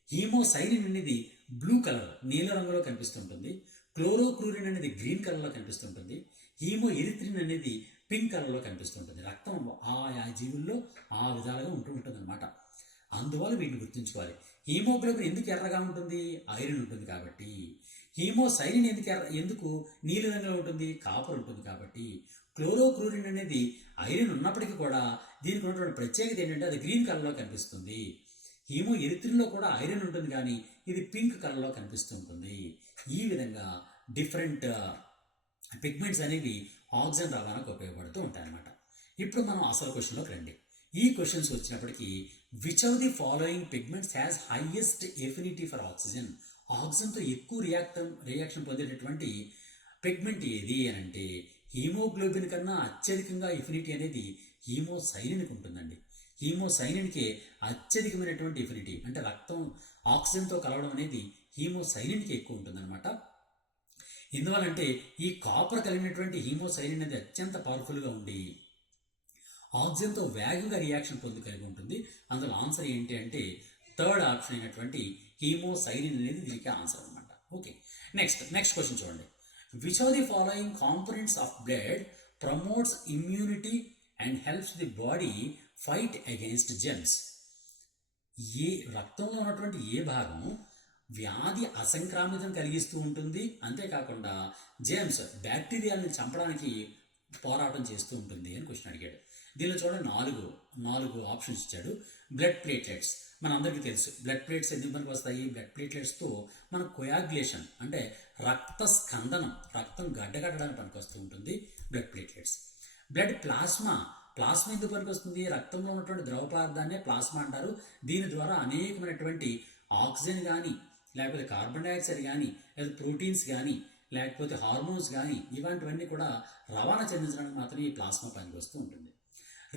హీమోసైనిన్ అనేది బ్లూ కలర్ నీల రంగులో కనిపిస్తుంటుంది, క్లోరోక్లోరిన్ అనేది గ్రీన్ కలర్లో కనిపిస్తుంటుంది, హీమో ఎరిత్రిన్ అనేది పింక్ కలర్లో కనిపిస్తుంటుంది. రక్తం ఆయా జీవుల్లో ఆ విధాలుగా ఉంటుంది అనమాట. అందువల్ల వీటిని గుర్తుంచుకోవాలి. హీమోగ్లోబిన్ ఎందుకు ఎర్రగా ఉంటుంది? ఐరన్ ఉంటుంది కాబట్టి. హీమోసైనిన్ ఎందుకు నీలి రంగులో ఉంటుంది? కాపర్ ఉంటుంది కాబట్టి. క్లోరోక్లోరిన్ అనేది ఐరన్ ఉన్నప్పటికీ కూడా దీనికి ఉన్నటువంటి ప్రత్యేకత ఏంటంటే అది గ్రీన్ కలర్లో కనిపిస్తుంది. హీమో ఎరిత్రిన్లో కూడా ఐరన్ ఉంటుంది, కానీ ఇది పింక్ కలర్లో కనిపిస్తుంటుంది. ఈ విధంగా డిఫరెంట్ పిగ్మెంట్స్ అనేవి ఆక్సిజన్ రవాణాకు ఉపయోగపడుతూ ఉంటాయన్నమాట. ఇప్పుడు మనం అసలు క్వశ్చన్లోకి రండి. ఈ క్వశ్చన్స్ వచ్చినప్పటికీ which of the following pigments has highest affinity for oxygen? ఆక్సిజన్తో ఎక్కువ రియాక్షన్ పొందేటటువంటి పిగ్మెంట్ ఏది అని అంటే హీమోగ్లోబిన్ కన్నా అత్యధికంగా ఎఫినిటీ అనేది హీమోసైనిన్కి ఉంటుందండి. హీమోసైనిన్కే అత్యధికమైనటువంటి ఎఫినిటీ, అంటే రక్తం ఆక్సిజన్తో కలవడం అనేది హీమోసైనిన్కి ఎక్కువ ఉంటుందన్నమాట. ఎందువల్లంటే ఈ కాపర్ కలిగినటువంటి హీమోసైనిన్ అనేది అత్యంత పవర్ఫుల్గా ఉండి ఆక్సిజన్తో వేగంగా రియాక్షన్ కలిగి ఉంటుంది. అందులో ఆన్సర్ ఏంటి అంటే థర్డ్ ఆప్షన్ అయినటువంటి హీమోసైనిన్ అనేది దీనికి ఆన్సర్ అనమాట. ఓకే, నెక్స్ట్ క్వశ్చన్ చూడండి. Which are the following components of blood promotes immunity and helps the body fight against germs? ఏ రక్తంలో ఉన్నటువంటి ఏ భాగం వ్యాధి అసంక్రామితం కలిగిస్తూ ఉంటుంది, అంతేకాకుండా జెర్మ్స్ బ్యాక్టీరియాలను చంపడానికి పోరాటం చేస్తూ ఉంటుంది అని క్వశ్చన్ అడిగాడు. దీనిలో చూడండి నాలుగు ఆప్షన్స్ ఇచ్చాడు. బ్లడ్ ప్లేట్లెట్స్ మన అందరికీ తెలుసు. బ్లడ్ ప్లేట్స్ ఎందుకు మనకు వస్తాయి? బ్లడ్ ప్లేట్లెట్స్తో మన కొయాగ్యులేషన్ అంటే రక్త స్కందనం, రక్తం గడ్డకట్టడానికి పనికి వస్తూ ఉంటుంది బ్లడ్ ప్లేట్లెట్స్. బ్లడ్ ప్లాస్మా ఎందుకు పనికి వస్తుంది? రక్తంలో ఉన్నటువంటి ద్రవ పదార్థాన్నే ప్లాస్మా అంటారు. దీని ద్వారా అనేకమైనటువంటి ఆక్సిజన్ కానీ, లేకపోతే కార్బన్ డైఆక్సైడ్ కానీ, లేదా ప్రోటీన్స్ కానీ, లేకపోతే హార్మోన్స్ కానీ, ఇలాంటివన్నీ కూడా రవాణా చెందించడానికి మాత్రం ఈ ప్లాస్మా పనికి వస్తూ ఉంటుంది.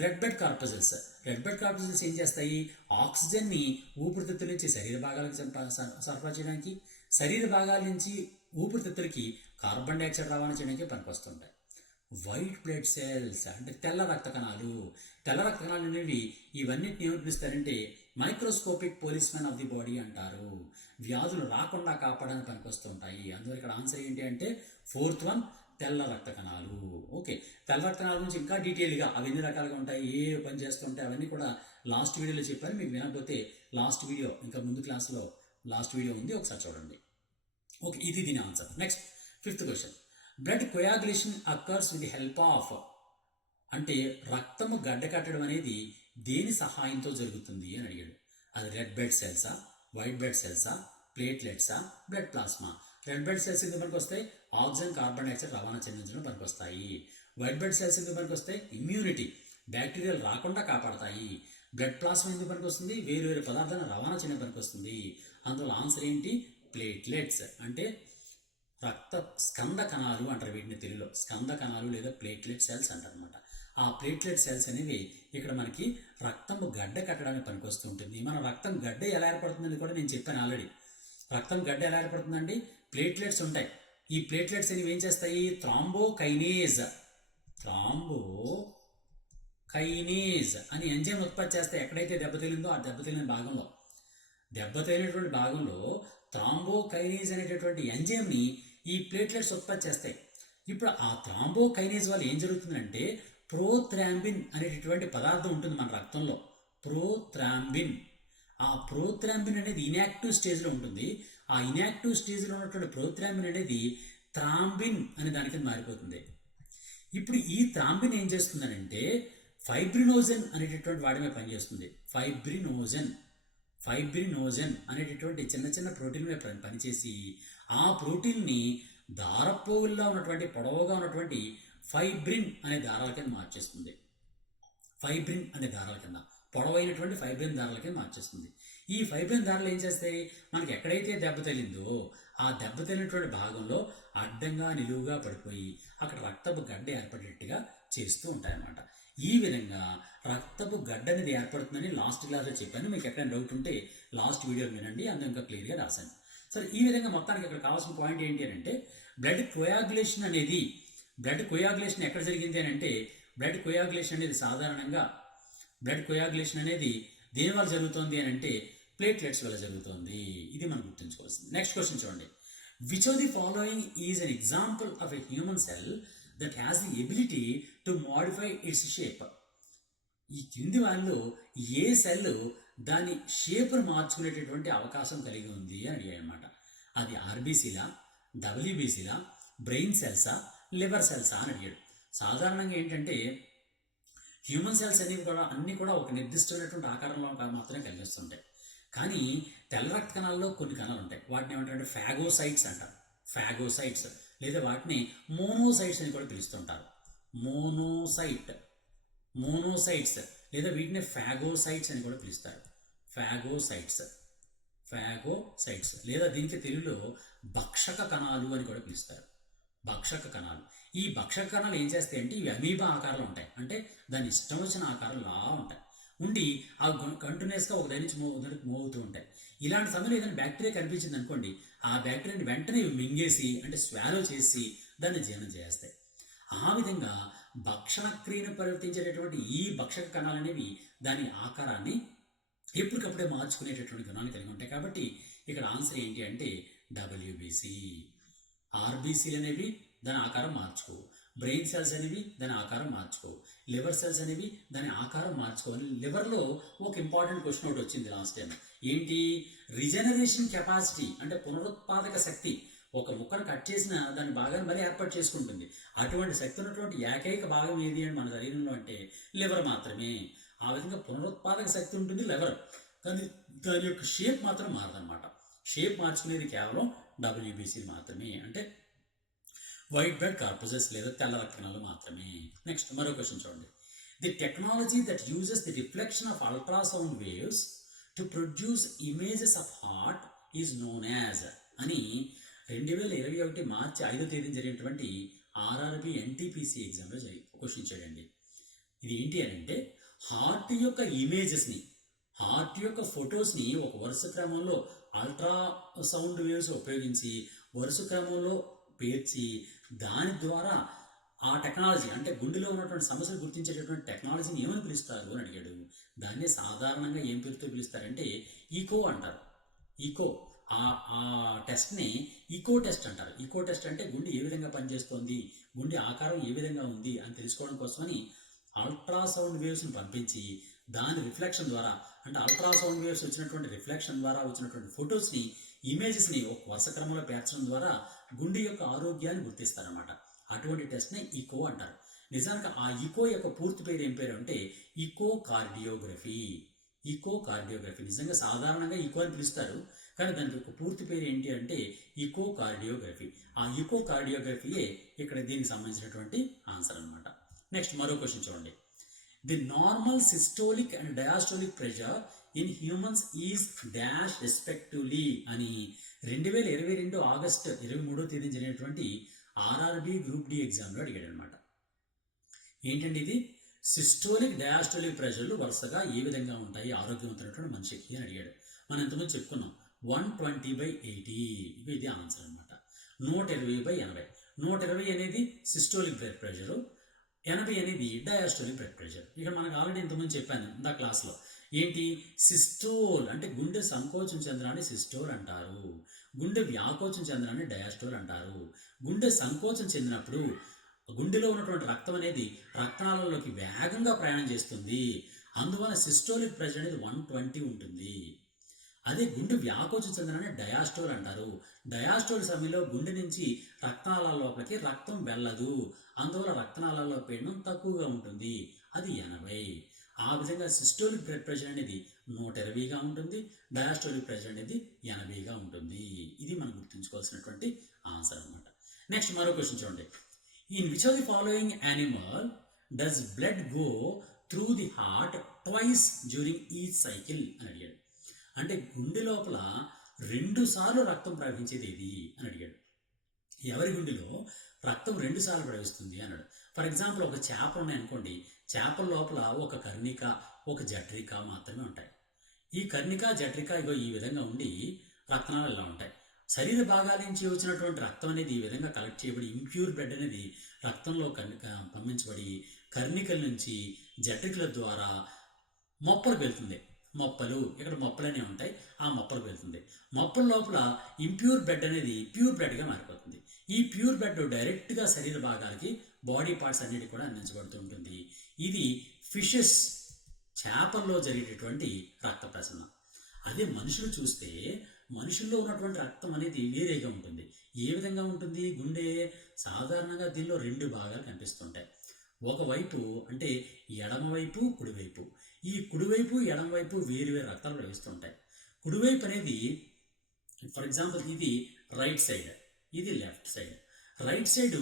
రెడ్ బ్లడ్ కార్పసల్స్ ఏం చేస్తాయి? ఆక్సిజన్ని ఊపిరితిత్తుల నుంచి శరీర భాగాలకు సరఫరా చేయడానికి, శరీర భాగాల నుంచి ఊపిరితిత్తులకి కార్బన్ డైఆక్సైడ్ రవాణా చేయడానికి పనికొస్తుంటాయి. వైట్ బ్లడ్ సెల్స్ అంటే తెల్ల రక్త కణాలు అనేవి ఇవన్నిటిని ఏమని పిలుస్తారంటే microscopic policemen of the body అంటారు. వ్యాధులు రాకుండా కాపాడడానికి పనికొస్తుంటాయి. అందువల్ల ఇక్కడ ఆన్సర్ ఏంటి అంటే ఫోర్త్ వన్, తెల్ల రక్త కణాలు. ఓకే, తెల్ల రక్త కణాల గురించి ఇంకా డీటెయిల్గా అవి ఎన్ని రకాలుగా ఉంటాయి, ఏ పని చేస్తుంటాయి, అవన్నీ కూడా లాస్ట్ వీడియోలో చెప్పాను. మీకు వినకపోతే లాస్ట్ వీడియో, ఇంకా ముందు క్లాస్లో లాస్ట్ వీడియో ఉంది, ఒకసారి చూడండి. ఓకే, ఇది దీని answer. Next fifth question. Blood coagulation occurs with the help of అంటే రక్తము గడ్డ కట్టడం అనేది దేని సహాయంతో జరుగుతుంది అని అడిగాడు. అది రెడ్ బ్లడ్ సెల్సా, వైట్ బ్లడ్ సెల్సా, ప్లేట్లెట్సా, blood plasma? Red blood cells ఎందుకు పనికి వస్తాయి? ఆక్సిజన్ కార్బన్ డైఆక్సైడ్ రవాణా చెందించడం పనికి వస్తాయి. వైట్ బ్లడ్ సెల్స్ ఎందుకు పనికి వస్తాయి? ఇమ్యూనిటీ, బ్యాక్టీరియాలు రాకుండా కాపాడతాయి. బ్లడ్ ప్లాస్మా ఎందుకు పనికి వస్తుంది? వేరు పదార్థాలను రవాణా చేయడం పనికి వస్తుంది. అందువల్ల ఆన్సర్ ఏంటి? ప్లేట్లెట్స్ అంటే రక్త స్కంద కణాలు అంటారు వీటిని తెలుగులో. స్కంద కణాలు లేదా ప్లేట్లెట్ సెల్స్ అంటారు అనమాట. ఆ ప్లేట్లెట్ సెల్స్ అనేవి ఇక్కడ మనకి రక్తము గడ్డ కట్టడానికి పనికి ఉంటుంది. మన రక్తం గడ్డ ఎలా ఏర్పడుతుందని కూడా నేను చెప్పాను ఆల్రెడీ. రక్తం గడ్డ ఎలా ఏర్పడుతుందండి? ప్లేట్లెట్స్ ఉంటాయి. ఈ ప్లేట్లెట్స్ అనేవి ఏం చేస్తాయి? థ్రాంబోకైనేజ్ అని ఎంజైమ్ ఉత్పత్తి చేస్తాయి. ఎక్కడైతే దెబ్బతిలిందో ఆ దెబ్బతిలినటువంటి భాగంలో థ్రాంబోకైనేజ్ అనేటటువంటి ఎంజైమ్ని ఈ ప్లేట్లెట్స్ ఉత్పత్తి చేస్తాయి. ఇప్పుడు ఆ థ్రాంబోకైనేజ్ వల్ల ఏం జరుగుతుందంటే ప్రోథ్రాంబిన్ అనేటటువంటి పదార్థం ఉంటుంది మన రక్తంలో. ఆ ప్రోథ్రాంబిన్ అనేది ఇన్యాక్టివ్ స్టేజ్లో ఉంటుంది. ఆ ఇన్యాక్టివ్ స్టేజ్లో ఉన్నటువంటి ప్రోథ్రాంబిన్ అనేది థ్రాంబిన్ అనే దానికి మారిపోతుంది. ఇప్పుడు ఈ థ్రాంబిన్ ఏం చేస్తుందనంటే ఫైబ్రినోజన్ అనేటటువంటి వాడి మీద పనిచేస్తుంది. ఫైబ్రినోజన్ అనేటటువంటి చిన్న ప్రోటీన్ మీద పనిచేసి ఆ ప్రోటీన్ని దారపోగుల్లో ఉన్నటువంటి పొడవుగా ఉన్నటువంటి ఫైబ్రిన్ అనే దారాల కింద మార్చేస్తుంది. పొడవైనటువంటి ఫైబ్రిన్ దారాల కింద మార్చేస్తుంది. ఈ ఫైబ్రిన్ దారాలు ఏం చేస్తాయి? మనకి ఎక్కడైతే దెబ్బతలిందో ఆ దెబ్బతలినటువంటి భాగంలో అడ్డంగా నిలువుగా పడిపోయి అక్కడ రక్తపు గడ్డ ఏర్పడేట్టుగా చేస్తూ ఉంటాయన్నమాట. ఈ విధంగా రక్తపు గడ్డ అనేది ఏర్పడుతుందని లాస్ట్ క్లాస్లో చెప్పాను. మీకు ఎక్కడైనా డౌట్ ఉంటే లాస్ట్ వీడియో వినండి, అందులో ఇంకా క్లియర్గా రాశాను. సరే, ఈ విధంగా మొత్తానికి ఇక్కడ కావాల్సిన పాయింట్ ఏంటి అని అంటే బ్లడ్ కొయాగులేషన్ ఎక్కడ జరిగింది అని అంటే బ్లడ్ కొయాగులేషన్ అనేది దేని వల్ల జరుగుతుంది అని అంటే ప్లేట్లెట్స్ వల్ల జరుగుతుంది. ఇది మనం గుర్తుంచుకోవాల్సింది. నెక్స్ట్ క్వశ్చన్ చూడండి. Which of the following is an example of a human cell that has the ability to modify it's shape? ఈ కింది వాళ్ళు ఏ సెల్ దాని షేప్ను మార్చుకునేటటువంటి అవకాశం కలిగి ఉంది అని అడిగాయన్నమాట. అది ఆర్బీసీలా, డబ్ల్యూబీసీలా, బ్రెయిన్ సెల్సా, లివర్ సెల్సా అని అడిగాడు. సాధారణంగా ఏంటంటే హ్యూమన్ సెల్స్ అనేవి కూడా అన్నీ కూడా ఒక నిర్దిష్టమైనటువంటి ఆకారంలో మాత్రమే కలిగిస్తుంటాయి. కానీ తెల్ల రక్త కణాల్లో కొన్ని కణాలు ఉంటాయి. వాటిని ఏమంటారంటే ఫాగోసైట్స్ అంటారు. లేదా వాటిని మోనోసైట్స్ అని కూడా పిలుస్తుంటారు. మోనోసైట్స్ లేదా వీటిని ఫాగోసైట్స్ అని కూడా పిలుస్తారు. ఫాగోసైట్స్, లేదా దీనికి తెలుగులో భక్షక కణాలు అని కూడా పిలుస్తారు. భక్షక కణాలు. ఈ భక్షక కణాలు ఏం చేస్తాయంటే ఇవి అమీబా ఆకారంలో ఉంటాయి. అంటే దాని ఇష్టం వచ్చిన ఆకారంలా ఉంటాయి. ఉండి ఆ కంటిన్యూస్గా ఒక దాని నుంచి మూవ్ అవుతూ ఉంటాయి. ఇలాంటి సమయంలో ఏదైనా బ్యాక్టీరియా కనిపించింది అనుకోండి, ఆ బ్యాక్టీరియాని వెంటనే మింగేసి అంటే స్వాలో చేసి దాన్ని జీర్ణం చేస్తాయి. ఆ విధంగా భక్షణ క్రియను ప్రవర్తించేటటువంటి ఈ భక్షక కణాలు అనేవి దాని ఆకారాన్ని ఎప్పటికప్పుడే మార్చుకునేటటువంటి గుణాన్ని కలిగి ఉంటాయి. కాబట్టి ఇక్కడ ఆన్సర్ ఏంటి అంటే డబ్ల్యూబీసీ. ఆర్బీసీలు అనేవి దాని ఆకారం మార్చుకో, బ్రెయిన్ సెల్స్ అనేవి దాని ఆకారం మార్చుకో, లివర్ సెల్స్ అనేవి దాని ఆకారం మార్చుకోవాలి. లివర్లో ఒక ఇంపార్టెంట్ క్వశ్చన్ ఒకటి వచ్చింది లాస్ట్ టైం. ఏంటి? రిజనరేషన్ కెపాసిటీ అంటే పునరుత్పాదక శక్తి. ఒక ముక్కను కట్ చేసిన దాని భాగాన్ని మళ్ళీ ఏర్పాటు చేసుకుంటుంది. అటువంటి శక్తి ఉన్నటువంటి ఏకైక భాగం ఏది అని మన శరీరంలో అంటే లివర్ మాత్రమే. ఆ విధంగా పునరుత్పాదక శక్తి ఉంటుంది లివర్, కానీ దాని యొక్క షేప్ మాత్రం మారదనమాట. షేప్ మార్చుకునేది కేవలం డబ్ల్యూబీసీ మాత్రమే, అంటే వైట్ బ్లడ్ కార్పసెస్ లేదా తెల్ల రక్త కణాలు మాత్రమే. నెక్స్ట్ మరో క్వశ్చన్ చూడండి. The technology that uses the reflection of ultrasound waves to produce images of heart is known as అని 2021 మార్చి 5వ తేదీన జరిగినటువంటి ఆర్ఆర్బి ఎన్టీపీసీ ఎగ్జామ్లో క్వశ్చన్ చేయడండి. ఇది ఏంటి అని అంటే హార్ట్ యొక్క ఇమేజెస్ని, హార్ట్ యొక్క ఫొటోస్ని ఒక వరుస క్రమంలో అల్ట్రాసౌండ్ వేవ్స్ ఉపయోగించి వరుస క్రమంలో పేర్చి దాని ద్వారా ఆ టెక్నాలజీ అంటే గుండెలో ఉన్నటువంటి సమస్యలు గుర్తించేటటువంటి టెక్నాలజీని ఏమని పిలుస్తారు అని అడిగాడు. దాన్ని సాధారణంగా ఏం పేరుతో పిలుస్తారంటే ఈకో అంటారు. ఈకో ఆ టెస్ట్ని ఈకో టెస్ట్ అంటారు. ఈకో టెస్ట్ అంటే గుండె ఏ విధంగా పనిచేస్తోంది, గుండె ఆకారం ఏ విధంగా ఉంది అని తెలుసుకోవడం కోసమని అల్ట్రాసౌండ్ వేవ్స్ని పంపించి దాని రిఫ్లెక్షన్ ద్వారా అంటే అల్ట్రాసౌండ్ వేవ్స్ వచ్చినటువంటి రిఫ్లెక్షన్ ద్వారా వచ్చినటువంటి ఫొటోస్ని, ఇమేజెస్ని ఒక వరుస క్రమంలో పేర్చడం ద్వారా గుండె యొక్క ఆరోగ్యాన్ని గుర్తిస్తారన్నమాట. అటువంటి టెస్ట్ని ఈకో అంటారు. నిజానికి ఆ ఈకో యొక్క పూర్తి పేరు ఏం పేరు అంటే ఈకో కార్డియోగ్రఫీ. ఈకో కార్డియోగ్రఫీ నిజంగా సాధారణంగా ఈకో అని పిలుస్తారు, కానీ దాని యొక్క పూర్తి పేరు ఏంటి అంటే ఈకో కార్డియోగ్రఫీ. ఆ ఈకో కార్డియోగ్రఫీయే ఇక్కడ దీనికి సంబంధించినటువంటి ఆన్సర్ అనమాట. నెక్స్ట్ మరో క్వశ్చన్ చూడండి. The normal systolic and diastolic pressure in humans is dash respectively అని 2022 ఆగస్టు 23వ తేదీ జరిగినటువంటి ఆర్ఆర్బి గ్రూప్ డి ఎగ్జామ్లో అడిగాడు అనమాట. ఏంటంటే ఇది సిస్టోలిక్ డయాస్టోలిక్ ప్రెషర్లు వరుసగా ఏ విధంగా ఉంటాయి ఆరోగ్యవంతమైనటువంటి మనిషికి అని అడిగాడు. మనం ఎంతమంది చెప్పుకున్నాం 120/80 ఇది ఆన్సర్ అనమాట. 120/80. 120 అనేది సిస్టోలిక్ బ్లడ్ ప్రెషరు, 80 అనేది డయాస్టోలిక్ బ్లడ్ ప్రెషర్. ఇక్కడ మనకు ఆల్రెడీ ఇంతకుముందు చెప్పాను ఇంత క్లాస్లో. ఏంటి? సిస్టోల్ అంటే గుండె సంకోచం చెందడాన్ని సిస్టోల్ అంటారు, గుండె వ్యాకోచం చెందడాన్ని డయాస్టోల్ అంటారు. గుండె సంకోచం చెందినప్పుడు గుండెలో ఉన్నటువంటి రక్తం అనేది రక్తనాళాల్లోకి వేగంగా ప్రయాణం చేస్తుంది, అందువల్ల సిస్టోలిక్ ప్రెషర్ అనేది 120 ఉంటుంది. అదే గుండె వ్యాకోచం చెందడాన్ని డయాస్టోల్ అంటారు. డయాస్టోల్ సమయంలో గుండె నుంచి రక్తనాళాల లోపలికి రక్తం వెళ్ళదు, అందువల్ల రక్తనాళాల్లో పీడనం తక్కువగా ఉంటుంది, అది 80. ఆ విధంగా సిస్టోలిక్ బ్లడ్ ప్రెషర్ అనేది 120గా ఉంటుంది, డయాస్టోలిక్ ప్రెషర్ అనేది 80గా ఉంటుంది. ఇది మనం గుర్తుంచుకోవాల్సినటువంటి ఆన్సర్ అనమాట. నెక్స్ట్ మరో క్వశ్చన్ చూడండి. In which of the following animal does blood go through the heart twice during each cycle అని అడిగాడు. అంటే గుండె లోపల 2 సార్లు రక్తం ప్రవహించేది ఏది అని అడిగాడు. ఎవరి గుండెలో రక్తం 2 సార్లు ప్రవహిస్తుంది అన్నాడు. ఫర్ ఎగ్జాంపుల్ ఒక చేప ఉన్నాయనుకోండి, చేపల లోపల ఒక కర్ణిక ఒక జఠరిక మాత్రమే ఉంటాయి. ఈ కర్ణిక జఠరిక ఇగో ఈ విధంగా ఉండి రక్తనాళాలు ఇలా ఉంటాయి. శరీర భాగాల నుంచి వచ్చినటువంటి రక్తం అనేది ఈ విధంగా కలెక్ట్ చేయబడి ఇంప్యూర్ బ్లడ్ అనేది రక్తంలో పంపించబడి కర్ణికల నుంచి జఠరికల ద్వారా మొప్పలకు వెళ్తుంది. మొప్పలు ఇక్కడ మొప్పలనే ఉంటాయి, ఆ మొప్పలకు వెళ్తుంది. మొప్పల లోపల ఇంప్యూర్ బ్లడ్ అనేది ప్యూర్ బ్లడ్గా మారిపోతుంది. ఈ ప్యూర్ బ్లడ్ డైరెక్ట్గా శరీర భాగాలకి బాడీ పార్ట్స్ అన్నిటి కూడా అందించబడుతూ ఉంటుంది. ఇది ఫిషెస్ చేపల్లో జరిగేటటువంటి రక్త ప్రసరణ. అదే మనుషులు చూస్తే మనుషుల్లో ఉన్నటువంటి రక్తం అనేది వేరేగా ఉంటుంది. ఏ విధంగా ఉంటుంది? గుండె సాధారణంగా దీనిలో 2 భాగాలు కనిపిస్తుంటాయి. ఒకవైపు అంటే ఎడమవైపు కుడివైపు. ఈ కుడివైపు ఎడమవైపు వేరు వేరు రక్తాలు ప్రవహిస్తుంటాయి. కుడివైపు అనేది ఫర్ ఎగ్జాంపుల్ ఇది రైట్ సైడ్, ఇది left side. Right side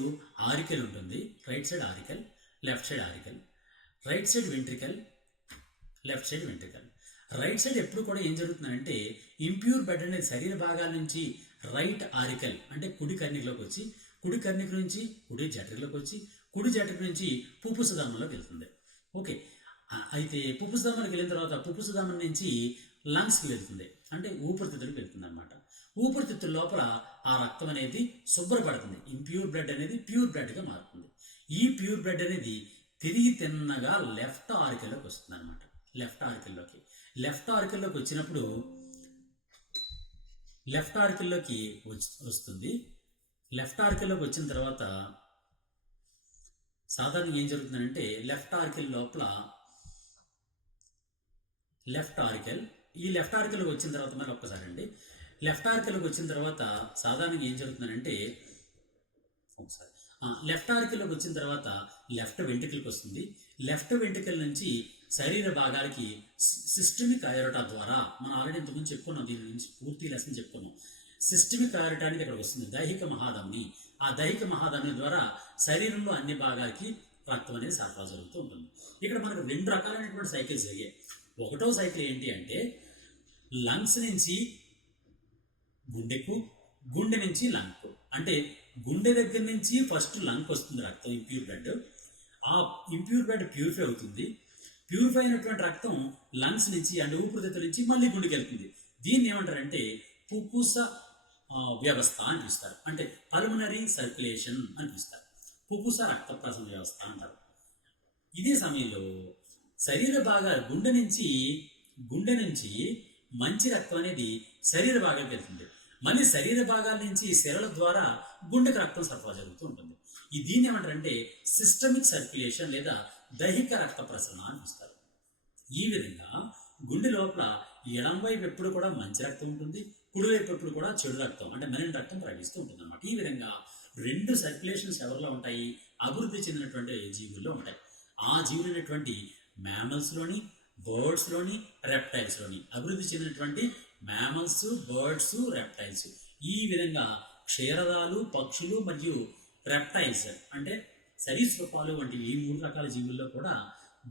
auricle ఉంటుంది, right side auricle, left side auricle. Right side ventricle, left side ventricle. Right side ఎప్పుడు కూడా ఏం జరుగుతుందంటే ఇంప్యూర్ బ్లడ్ అనేది శరీర భాగాల నుంచి రైట్ ఆరికల్ అంటే కుడి కర్ణికలోకి వచ్చి, కుడి కర్ణిక నుంచి కుడి జఠరిలోకి వచ్చి, కుడి జఠరి నుంచి పుప్పుస ధమనిలోకి వెళ్తుంది. ఓకే, అయితే పుప్పుస ధమనిలోకి వెళ్ళిన తర్వాత పుప్పుస ధమని నుంచి లంగ్స్కి వెళ్తుంది, అంటే ఊపిరితిత్తులకు వెళ్తుంది అనమాట. ఊపిరితిత్తుల లోపల ఆ రక్తం అనేది శుభ్రపడుతుంది, ఇంప్యూర్ బ్లడ్ అనేది ప్యూర్ బ్లడ్గా మారుతుంది. ఈ ప్యూర్ బ్లడ్ అనేది తిరిగి తిన్నగా లెఫ్ట్ ఆరికల్లోకి వస్తుంది అనమాట. లెఫ్ట్ ఆరికల్లోకి వచ్చినప్పుడు లెఫ్ట్ ఆరికల్లోకి వస్తుంది. లెఫ్ట్ ఆరికల్లోకి వచ్చిన తర్వాత సాధారణంగా ఏం జరుగుతుందంటే లెఫ్ట్ ఆరికల్ లోపల ఈ లెఫ్ట్ ఆరికల్లోకి వచ్చిన తర్వాత మరి ఒక్కసారి అండి, లెఫ్ట్ ఆరికల్లోకి వచ్చిన తర్వాత సాధారణంగా ఏం జరుగుతుందంటే ఒకసారి లెఫ్ట్ ఆరికల్లోకి వచ్చిన తర్వాత లెఫ్ట్ వెంట్రుకలకి వస్తుంది. లెఫ్ట్ వెంట్రుకల నుంచి శరీర భాగాలకి సిస్టమిక్ అయోరటా ద్వారా, మనం ఆల్రెడీ ఇంతకుముందు చెప్పుకున్నాం, దీని గురించి పూర్తి లెసన్ చెప్పుకున్నాం. సిస్టమిక్ అయోరటా అనేది ఇక్కడ వస్తుంది, దైహిక మహాధమని. ఆ దైహిక మహాధమని ద్వారా శరీరంలో అన్ని భాగాలకి రక్తం అనేది సరఫరా జరుగుతూ ఉంటుంది. ఇక్కడ మనకు 2 రకాలైనటువంటి సైకిల్స్ జరిగాయి. ఒకటో సైకిల్ ఏంటి అంటే లంగ్స్ నుంచి గుండెకు, గుండె నుంచి లంగ్కు. అంటే గుండె దగ్గర నుంచి ఫస్ట్ లంగ్ వస్తుంది రక్తం, ఇంప్యూర్ బ్లడ్. ఆ ఇంప్యూర్ బ్లడ్ ప్యూరిఫై అవుతుంది. ప్యూరిఫై అయినటువంటి రక్తం లంగ్స్ నుంచి అండ్ ఊపిరితిత్తుల నుంచి మళ్ళీ గుండెకి వెళ్తుంది. దీన్ని ఏమంటారంటే పుప్పుస వ్యవస్థ అని పిలుస్తారు, అంటే పల్మనరీ సర్క్యులేషన్ అని పిలుస్తారు. పుప్పుస రక్త ప్రసరణ వ్యవస్థ అంటారు. ఇదే సమయంలో శరీర భాగాలు గుండె నుంచి మంచి రక్తం అనేది శరీర భాగాలకు వెళ్తుంది. మళ్ళీ శరీర భాగాల నుంచి సిరల ద్వారా గుండెకు రక్తం సరఫరా జరుగుతూ ఉంటుంది. దీన్ని ఏమంటారంటే సిస్టమిక్ సర్క్యులేషన్ లేదా దైహిక రక్త ప్రసరణ అని పిలుస్తారు. ఈ విధంగా గుండె లోపల ఎడం వైపు ఎప్పుడు కూడా మంచి రక్తం ఉంటుంది, కుడివైపు ఎప్పుడు కూడా చెడు రక్తం అంటే మెరిన్ రక్తం ప్రవహిస్తూ ఉంటుంది అనమాట. ఈ విధంగా 2 సర్క్యులేషన్స్ ఎవరిలో ఉంటాయి? అభివృద్ధి చెందినటువంటి జీవుల్లో ఉంటాయి. ఆ జీవులైనటువంటి మ్యామల్స్లోని, బర్డ్స్లోని, రెప్టైల్స్లోని అభివృద్ధి చెందినటువంటి మ్యామల్స్, బర్డ్స్, రెప్టైల్స్. ఈ విధంగా క్షీరదాలు, పక్షులు మరియు రెప్టైల్స్ అంటే సరీసృపాలు వంటి ఈ 3 రకాల జీవుల్లో కూడా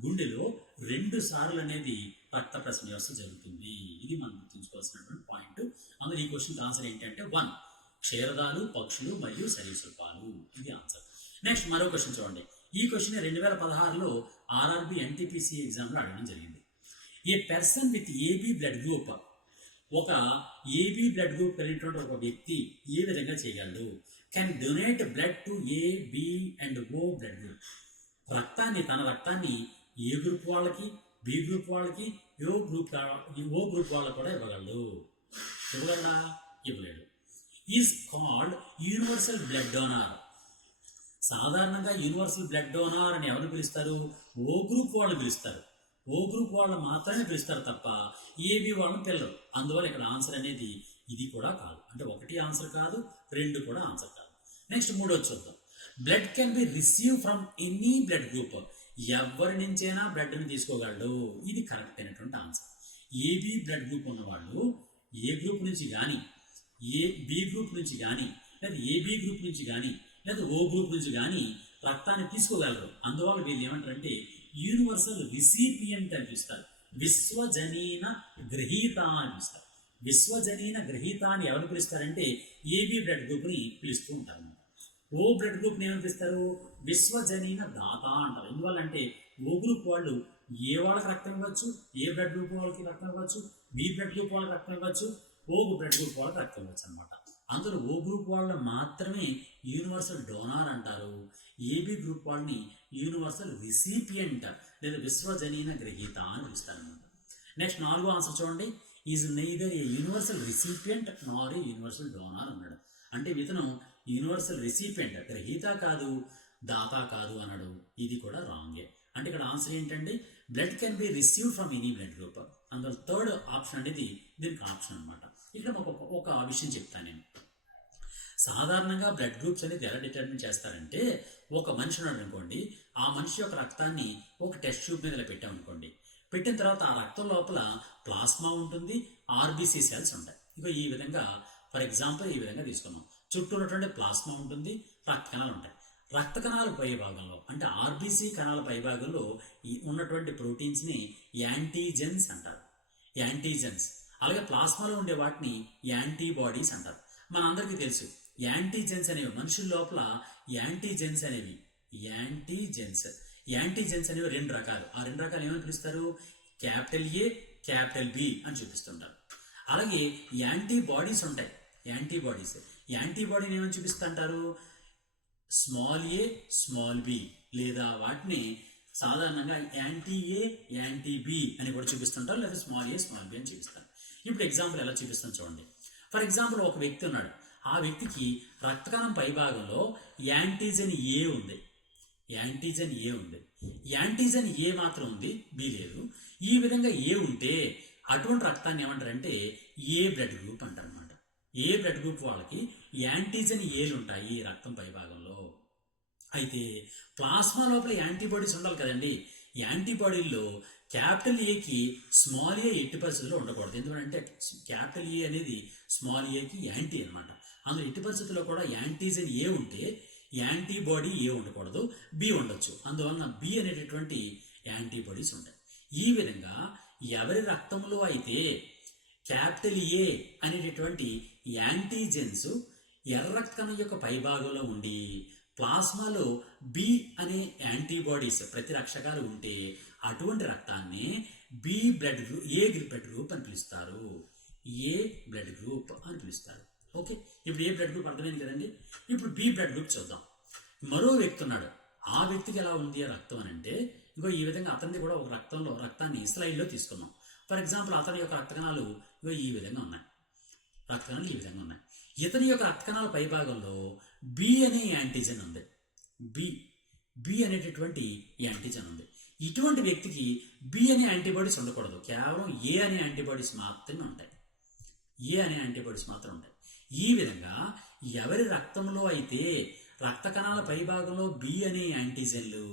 గుండెలో 2 సార్లు అనేది రక్త ప్రసరణ వ్యవస్థ జరుగుతుంది. ఇది మనం గుర్తుంచుకోవాల్సినటువంటి పాయింట్. అందులో ఈ క్వశ్చన్కి ఆన్సర్ ఏంటంటే 1 క్షీరదాలు, పక్షులు మరియు సరీసృపాలు. ఇది ఆన్సర్. నెక్స్ట్ మరో క్వశ్చన్ చూడండి. ఈ క్వశ్చన్ 2016లో ఆర్ఆర్బి ఎన్టీపీసీ ఎగ్జామ్లో అడగడం జరిగింది. A person with AB blood group, ఒక ఏబీ బ్లడ్ గ్రూప్ కలిగినటువంటి ఒక వ్యక్తి ఏ విధంగా చేయగలడు? Can donate blood to A, B and O blood group. తన రక్తాన్ని ఏ గ్రూప్ వాళ్ళకి, బి గ్రూప్ వాళ్ళకి, ఓ గ్రూప్ వాళ్ళకి కూడా ఇవ్వగలడు. ఇవ్వగలడా? ఇవ్వలేడు. Is called universal blood donor. సాధారణంగా యూనివర్సల్ బ్లడ్ డోనార్ అని ఎవరిని పిలుస్తారు? ఓ గ్రూప్ వాళ్ళని పిలుస్తారు. ఓ గ్రూప్ వాళ్ళని మాత్రమే పిలుస్తారు తప్ప ఏబి వాళ్ళని పిల్లరు. అందువల్ల ఇక్కడ ఆన్సర్ అనేది ఇది కూడా కాదు. అంటే 1 ఆన్సర్ కాదు, 2 కూడా ఆన్సర్ కాదు. నెక్స్ట్ 3 చూద్దాం. Blood can be receive from any blood group. ఎవరి నుంచైనా బ్లడ్ని తీసుకోగలడు. ఇది కరెక్ట్ అయినటువంటి ఆన్సర్. ఏబి బ్లడ్ గ్రూప్ ఉన్నవాళ్ళు ఏ గ్రూప్ నుంచి కానీ, ఏ బి గ్రూప్ నుంచి కానీ, లేదా ఏబి గ్రూప్ నుంచి కానీ, లేదా ఓ గ్రూప్ నుంచి కానీ రక్తాన్ని తీసుకోగలరు. అందువల్ల వీళ్ళు ఏమంటారంటే యూనివర్సల్ రిసిపియంట్ అని పిలుస్తారు. విశ్వజనీన గ్రహీత అని పిలుస్తారు. విశ్వజనీన గ్రహీత అని ఎవరు పిలుస్తారంటే ఏబి బ్లడ్ గ్రూప్ని పిలుస్తూ ఉంటారు. ఓ బ్లడ్ గ్రూప్ని ఏమని పిలుస్తారు? విశ్వజనీన దాత అంటారు. ఎందువల్లంటే ఓ గ్రూప్ వాళ్ళు ఏ వాళ్ళకి రక్తం ఇవ్వచ్చు, ఏ బ్లడ్ గ్రూప్ వాళ్ళకి రక్తం ఇవ్వచ్చు, బి బ్లడ్ గ్రూప్ వాళ్ళకి రక్తం ఇవ్వచ్చు, ఓ బ్లడ్ గ్రూప్ వాళ్ళకి రక్తం ఇవ్వచ్చు అనమాట. అందులో ఓ గ్రూప్ వాళ్ళ మాత్రమే యూనివర్సల్ డోనార్ అంటారు. ఏబి గ్రూప్ వాళ్ళని యూనివర్సల్ రిసిపియంట్ లేదా విశ్వజనీన గ్రహీత అని పిలుస్తారనమాట. నెక్స్ట్ 4వ ఆన్సర్ చూడండి. Is neither a universal recipient Nar a universal donor అన్నాడు. అంటే ఇతను యూనివర్సల్ రిసిపియంట్, గ్రహీత కాదు, దాత కాదు అన్నాడు. ఇది కూడా రాంగే. అంటే ఇక్కడ ఆన్సర్ ఏంటంటే blood can be received from any blood group. అందులో 3rd ఆప్షన్ అనేది దీనికి ఆప్షన్ అనమాట. ఇక్కడ ఒక విషయం చెప్తాను నేను. సాధారణంగా బ్లడ్ గ్రూప్స్ అనేది ఎలా డిటర్మిన్ చేస్తారంటే, ఒక మనిషి ఉన్నాడు అనుకోండి, ఆ మనిషి యొక్క రక్తాన్ని ఒక టెస్ట్ ట్యూబ్ మీద పెట్టామనుకోండి, పెట్టిన తర్వాత ఆ రక్తం లోపల ప్లాస్మా ఉంటుంది, ఆర్బీసీ సెల్స్ ఉంటాయి. ఇక ఈ విధంగా ఫర్ ఎగ్జాంపుల్ ఈ విధంగా తీసుకున్నాం. చుట్టూ ఉన్నటువంటి ప్లాస్మా ఉంటుంది, రక్త కణాలు ఉంటాయి. రక్త కణాల పై భాగంలో అంటే ఆర్బీసీ కణాల పై భాగంలో ఉన్నటువంటి ప్రోటీన్స్ని యాంటీజెన్స్ అంటారు. యాంటీజెన్స్. అలాగే ప్లాస్మాలో ఉండే వాటిని యాంటీబాడీస్ అంటారు. మనందరికీ తెలుసు యాంటీజెన్స్ అనేవి మనుషుల లోపల యాంటీజెన్స్ అనేవి యాంటీజెన్స్ యాంటీజెన్స్ అనేవి రెండు రకాలు. ఆ రెండు రకాలు ఏమని పిలుస్తారు? క్యాపిటల్ ఏ, క్యాపిటల్ బి అని చూపిస్తుంటారు. అలాగే యాంటీబాడీస్ ఉంటాయి. యాంటీబాడీని ఏమని చూపిస్తుంటారు? స్మాల్ ఏ, స్మాల్ బి, లేదా వాటిని సాధారణంగా యాంటీ ఏ, యాంటీ బి అని కూడా చూపిస్తుంటారు, లేదా స్మాల్ ఏ, స్మాల్ బి అని చూపిస్తారు. ఇప్పుడు ఎగ్జాంపుల్ ఎలా చూపిస్తాను చూడండి. ఫర్ ఎగ్జాంపుల్ ఒక వ్యక్తి ఉన్నాడు. ఆ వ్యక్తికి రక్తకణం పైభాగంలో యాంటీజెన్ ఏ ఉంది. యాంటీజెన్ ఏ మాత్రం ఉంది, బి లేదు. ఈ విధంగా ఏ ఉంటే అటువంటి రక్తాన్ని ఏమంటారంటే ఏ బ్లడ్ గ్రూప్ అంటారు అనమాట. ఏ బ్లడ్ గ్రూప్ వాళ్ళకి యాంటీజెన్ ఏలు ఉంటాయి రక్తం పైభాగంలో. అయితే ప్లాస్మా లోపల యాంటీబాడీస్ ఉండాలి కదండి. యాంటీబాడీల్లో క్యాపిటల్ ఏకి స్మాల్ ఏ ఎట్టి పరిస్థితుల్లో ఉండకూడదు. ఎందుకంటే క్యాపిటల్ ఏ అనేది స్మాల్ ఏకి యాంటీ అనమాట. అందులో ఎట్టి పరిస్థితుల్లో కూడా యాంటీజెన్ ఏ ఉంటే యాంటీబాడీ ఏ ఉండకూడదు, బి ఉండొచ్చు. అందువలన బి అనేటటువంటి యాంటీబాడీస్ ఉంటాయి. ఈ విధంగా ఎవరి రక్తంలో అయితే క్యాపిటల్ ఏ అనేటటువంటి యాంటీజెన్స్ ఎర్ర రక్తం యొక్క పైభాగంలో ఉండి ప్లాస్మాలో బి అనే యాంటీబాడీస్ ప్రతిరక్షకాలు ఉంటే అటువంటి రక్తాన్ని బి బ్లడ్ గ్రూప్, ఏ బ్లడ్ గ్రూప్ అని పిలుస్తారు. ఏ బ్లడ్ గ్రూప్ అని పిలుస్తారు. ఓకే, ఇప్పుడు ఏ బ్లడ్ గ్రూప్ అర్థమైంది కదండి. ఇప్పుడు బి బ్లడ్ గ్రూప్ చూద్దాం. మరో వ్యక్తి ఉన్నాడు. ఆ వ్యక్తికి ఎలా ఉంది ఆ రక్తం అని అంటే, ఇంకో ఈ విధంగా అతనిది కూడా ఒక రక్తాన్ని స్లైడ్లో తీసుకున్నాం. ఫర్ ఎగ్జాంపుల్ అతని యొక్క రక్తకణాలు ఇగో ఈ విధంగా ఉన్నాయి. ఇతని యొక్క రక్తకణాల పైభాగంలో బి అనే యాంటీజెన్ ఉంది. బి అనేటటువంటి యాంటీజెన్ ఉంది. ఇటువంటి వ్యక్తికి బి అనే యాంటీబాడీస్ ఉండకూడదు, కేవలం ఏ అనే యాంటీబాడీస్ మాత్రమే ఉంటాయి. ఈ విధంగా ఎవరి రక్తంలో అయితే రక్త కణాల పైభాగంలో బి అనే యాంటీజెన్లు,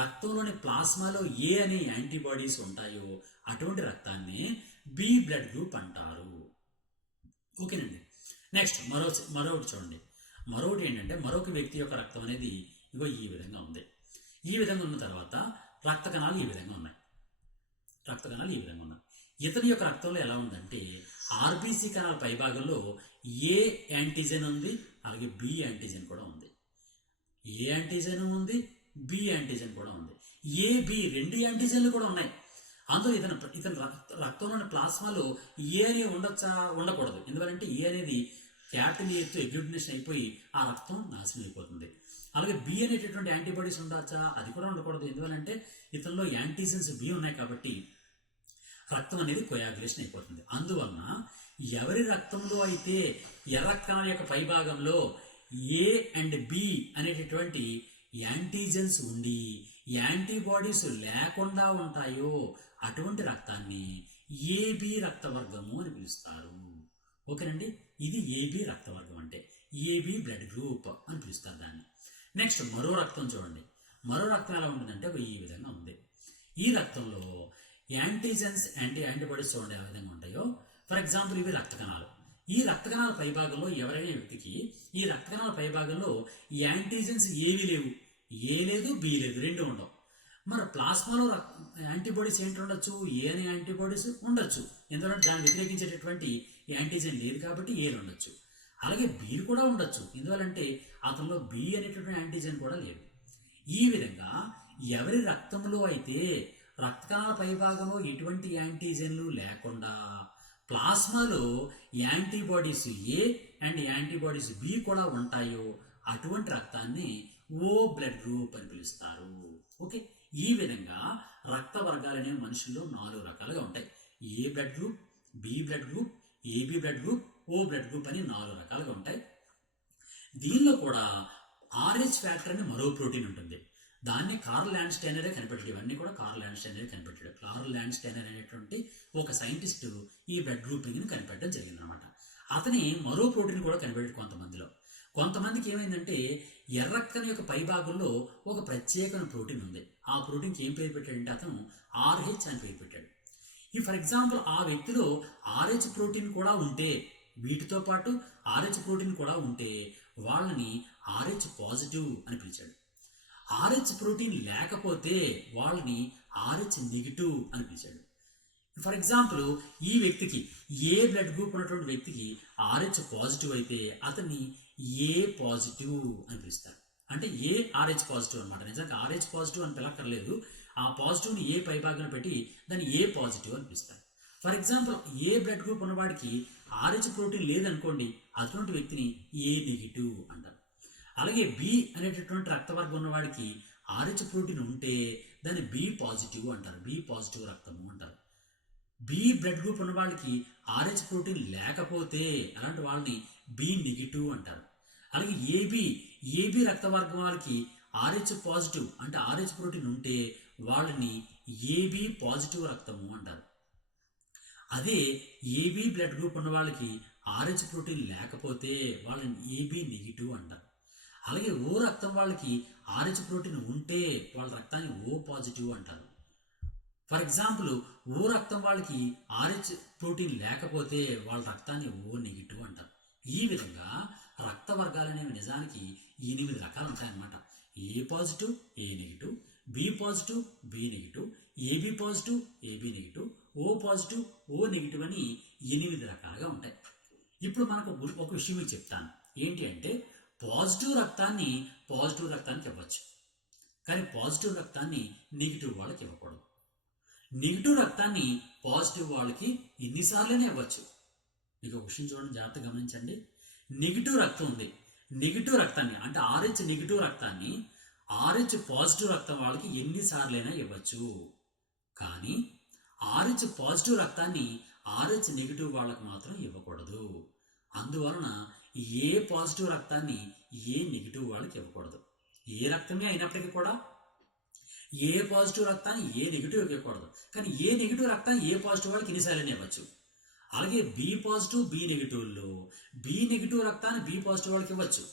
రక్తంలోని ప్లాస్మాలో ఏ అనే యాంటీబాడీస్ ఉంటాయో అటువంటి రక్తాన్ని బి బ్లడ్ గ్రూప్ అంటారు. ఓకేనండి. నెక్స్ట్ మరొకటి చూడండి. మరొకటి ఏంటంటే మరొక వ్యక్తి యొక్క రక్తం అనేది ఇగో ఈ విధంగా ఉంది. ఈ విధంగా ఉన్న తర్వాత రక్త కణాలు ఈ విధంగా ఉన్నాయి. ఇతని యొక్క రక్తంలో ఎలా ఉందంటే ఆర్బీసీ కణాల పైభాగంలో ఏ యాంటీజెన్ ఉంది, అలాగే బి యాంటీజెన్ కూడా ఉంది. ఏ యాంటీజెన్ ఉంది, బి యాంటీజెన్ కూడా ఉంది. ఏ, బి రెండు యాంటీజెన్లు కూడా ఉన్నాయి. అందులో ఇతని రక్తంలోని ప్లాస్మాలో ఏ అనేది ఉండకూడదు. ఎందుకంటే ఏ అనేది క్యాపిటల్ ఏతో ఎగ్లూటినేషన్ అయిపోయి ఆ రక్తం నాశనం అయిపోతుంది. అలాగే బి అనేటటువంటి యాంటీబాడీస్ ఉండొచ్చా, అది కూడా ఉండకూడదు. ఎందువలంటే ఇతనిలో యాంటీజెన్స్ బి ఉన్నాయి కాబట్టి రక్తం అనేది కొయాగులేషన్ అయిపోతుంది. అందువలన ఎవరి రక్తంలో అయితే ఎర్ర కణాల యొక్క పైభాగంలో ఏ అండ్ బి అనేటటువంటి యాంటీజెన్స్ ఉండి యాంటీబాడీస్ లేకుండా ఉంటాయో అటువంటి రక్తాన్ని ఏబి రక్తవర్గము అని పిలుస్తారు. ఓకేనండి, ఇది ఏబి రక్తవర్గం అంటే ఏబి బ్లడ్ గ్రూప్ అని పిలుస్తారు దాన్ని. నెక్స్ట్ మరో రక్తం చూడండి. మరో రక్తం ఎలా ఉంటుందంటే ఈ విధంగా ఉంది. ఈ రక్తంలో యాంటీజెన్స్ యాంటీబాడీస్ చూడండి ఏ విధంగా ఉంటాయో. ఫర్ ఎగ్జాంపుల్ ఇవి రక్త కణాలు. ఈ రక్త కణాల పైభాగంలో ఎవరైనా వ్యక్తికి ఈ రక్త కణాల పైభాగంలో యాంటీజెన్స్ ఏవి లేవు, ఏ లేదు, బి లేదు, రెండు ఉండవు. మరి ప్లాస్మాలో యాంటీబాడీస్ ఏంటి ఉండొచ్చు, ఏ అనే యాంటీబాడీస్ ఉండొచ్చు. ఎందుకంటే దాన్ని వ్యతిరేకించేటటువంటి యాంటీజెన్ లేదు కాబట్టి ఏలు ఉండొచ్చు. అలాగే బీలు కూడా ఉండొచ్చు. ఎందువల్లంటే అతనిలో బి అనేటటువంటి యాంటీజెన్ కూడా లేదు. ఈ విధంగా ఎవరి రక్తంలో అయితే రక్త కణాల పైభాగంలో ఎటువంటి యాంటీజెన్లు లేకుండా ప్లాస్మాలో antibodies A and antibodies B కూడా ఉంటాయో అటువంటి రక్తాన్ని ఓ బ్లడ్ గ్రూప్ అని పిలుస్తారు. ఓకే, ఈ విధంగా రక్త వర్గాలు అనేవి మనుషుల్లో 4 రకాలుగా ఉంటాయి. A blood group, B blood group, AB blood group, O blood group అని 4 రకాలుగా ఉంటాయి. దీనిలో కూడా RH ఫ్యాక్టర్ అని మరో ప్రోటీన్ ఉంటుంది. దాన్ని కార్ల్ ల్యాండ్స్టైనరే కనిపెట్టాడు. ఇవన్నీ కూడా కార్ల్ ల్యాండ్స్టైనరే కనిపెట్టాడు. కార్ల్ ల్యాండ్స్టైనర్ అనేటువంటి ఒక సైంటిస్ట్ ఈ బ్లడ్ గ్రూపింగ్ని కనిపెట్టడం జరిగిందనమాట. అతని మరో ప్రోటీన్ కూడా కనిపెట్టాడు కొంతమందిలో. కొంతమందికి ఏమైందంటే ఎర్ర రక్తం యొక్క పైభాగంలో ఒక ప్రత్యేకమైన ప్రోటీన్ ఉంది. ఆ ప్రోటీన్కి ఏం పేరు పెట్టాడంటే అతను RH అని పేరు పెట్టాడు. ఫర్ ఎగ్జాంపుల్ ఆ వ్యక్తిలో RH ప్రోటీన్ కూడా ఉంటే, వీటితో పాటు RH ప్రోటీన్ కూడా ఉంటే వాళ్ళని RH పాజిటివ్ అని పిలిచాడు. RH ప్రోటీన్ లేకపోతే వాళ్ళని RH నెగిటివ్ అని పిలిచాడు. ఫర్ ఎగ్జాంపుల్ ఈ వ్యక్తికి ఏ బ్లడ్ గ్రూప్ ఉన్నటువంటి వ్యక్తికి RH పాజిటివ్ అయితే అతన్ని ఏ పాజిటివ్ అని పిలుస్తారు. అంటే ఏ RH పాజిటివ్ అనమాట. నిజంగా RH పాజిటివ్ అని పిలక్కర్లేదు, ఆ పాజిటివ్ని ఏ పైభాగం పెట్టి దాన్ని ఏ పాజిటివ్ అని పిలుస్తారు. For example A blood group ఉన్నవాడికి RH ప్రోటీన్ లేదనుకోండి, అటువంటి వ్యక్తిని ఏ నెగిటివ్ అంటారు. అలాగే బి అనేటటువంటి రక్తవర్గం ఉన్నవాడికి RH ప్రోటీన్ ఉంటే దాన్ని బి పాజిటివ్ అంటారు, బి పాజిటివ్ రక్తము అంటారు. బి బ్లడ్ గ్రూప్ ఉన్న వాళ్ళకి RH ప్రోటీన్ లేకపోతే అలాంటి వాళ్ళని బి నెగిటివ్ అంటారు. అలాగే ఏబి రక్తవర్గం వాళ్ళకి RH పాజిటివ్ అంటే RH ప్రోటీన్ ఉంటే వాళ్ళని ఏబి పాజిటివ్ రక్తము అంటారు. అదే ఏబి బ్లడ్ గ్రూప్ ఉన్న వాళ్ళకి RH ప్రోటీన్ లేకపోతే వాళ్ళని ఏబి నెగిటివ్ అంటారు. అలాగే ఓ రక్తం వాళ్ళకి RH ప్రోటీన్ ఉంటే వాళ్ళ రక్తాన్ని ఓ పాజిటివ్ అంటారు. ఫర్ ఎగ్జాంపుల్ ఓ రక్తం వాళ్ళకి RH ప్రోటీన్ లేకపోతే వాళ్ళ రక్తాన్ని ఓ నెగిటివ్ అంటారు. ఈ విధంగా రక్త వర్గాలు అనేవి నిజానికి 8 రకాలు ఉంటాయన్నమాట. A positive A negative, B positive B negative, AB positive AB negative, O positive O negative అని 8 రకాలుగా ఉంటాయి. ఇప్పుడు మనకు ఒక విషయం మీకు చెప్తాను. ఏంటి అంటే పాజిటివ్ రక్తానికి ఇవ్వచ్చు, కానీ పాజిటివ్ రక్తాన్ని నెగిటివ్ వాళ్ళకి ఇవ్వకూడదు. నెగిటివ్ రక్తాన్ని పాజిటివ్ వాళ్ళకి ఎన్నిసార్లనే ఇవ్వచ్చు. మీకు ఒక విషయం చూడండి, జాగ్రత్తగా గమనించండి. నెగిటివ్ రక్తం ఉంది, నెగిటివ్ రక్తాన్ని అంటే RH నెగిటివ్ రక్తాన్ని RH పాజిటివ్ రక్తం వాళ్ళకి ఎన్నిసార్లైనా ఇవ్వచ్చు. కానీ RH పాజిటివ్ రక్తాన్ని RH నెగిటివ్ వాళ్ళకి మాత్రం ఇవ్వకూడదు. అందువలన ఏ పాజిటివ్ రక్తాన్ని ఏ నెగిటివ్ వాళ్ళకి ఇవ్వకూడదు. ఏ రక్తమే అయినప్పటికీ కూడా ఏ పాజిటివ్ రక్తాన్ని ఏ నెగిటివ్ ఇవ్వకూడదు, కానీ ఏ నెగిటివ్ రక్తాన్ని ఏ పాజిటివ్ వాళ్ళకి ఎన్నిసార్లు ఇవ్వచ్చు. అలాగే బి పాజిటివ్ బి నెగిటివ్లో బి నెగిటివ్ రక్తాన్ని బి పాజిటివ్ వాళ్ళకి ఇవ్వచ్చు,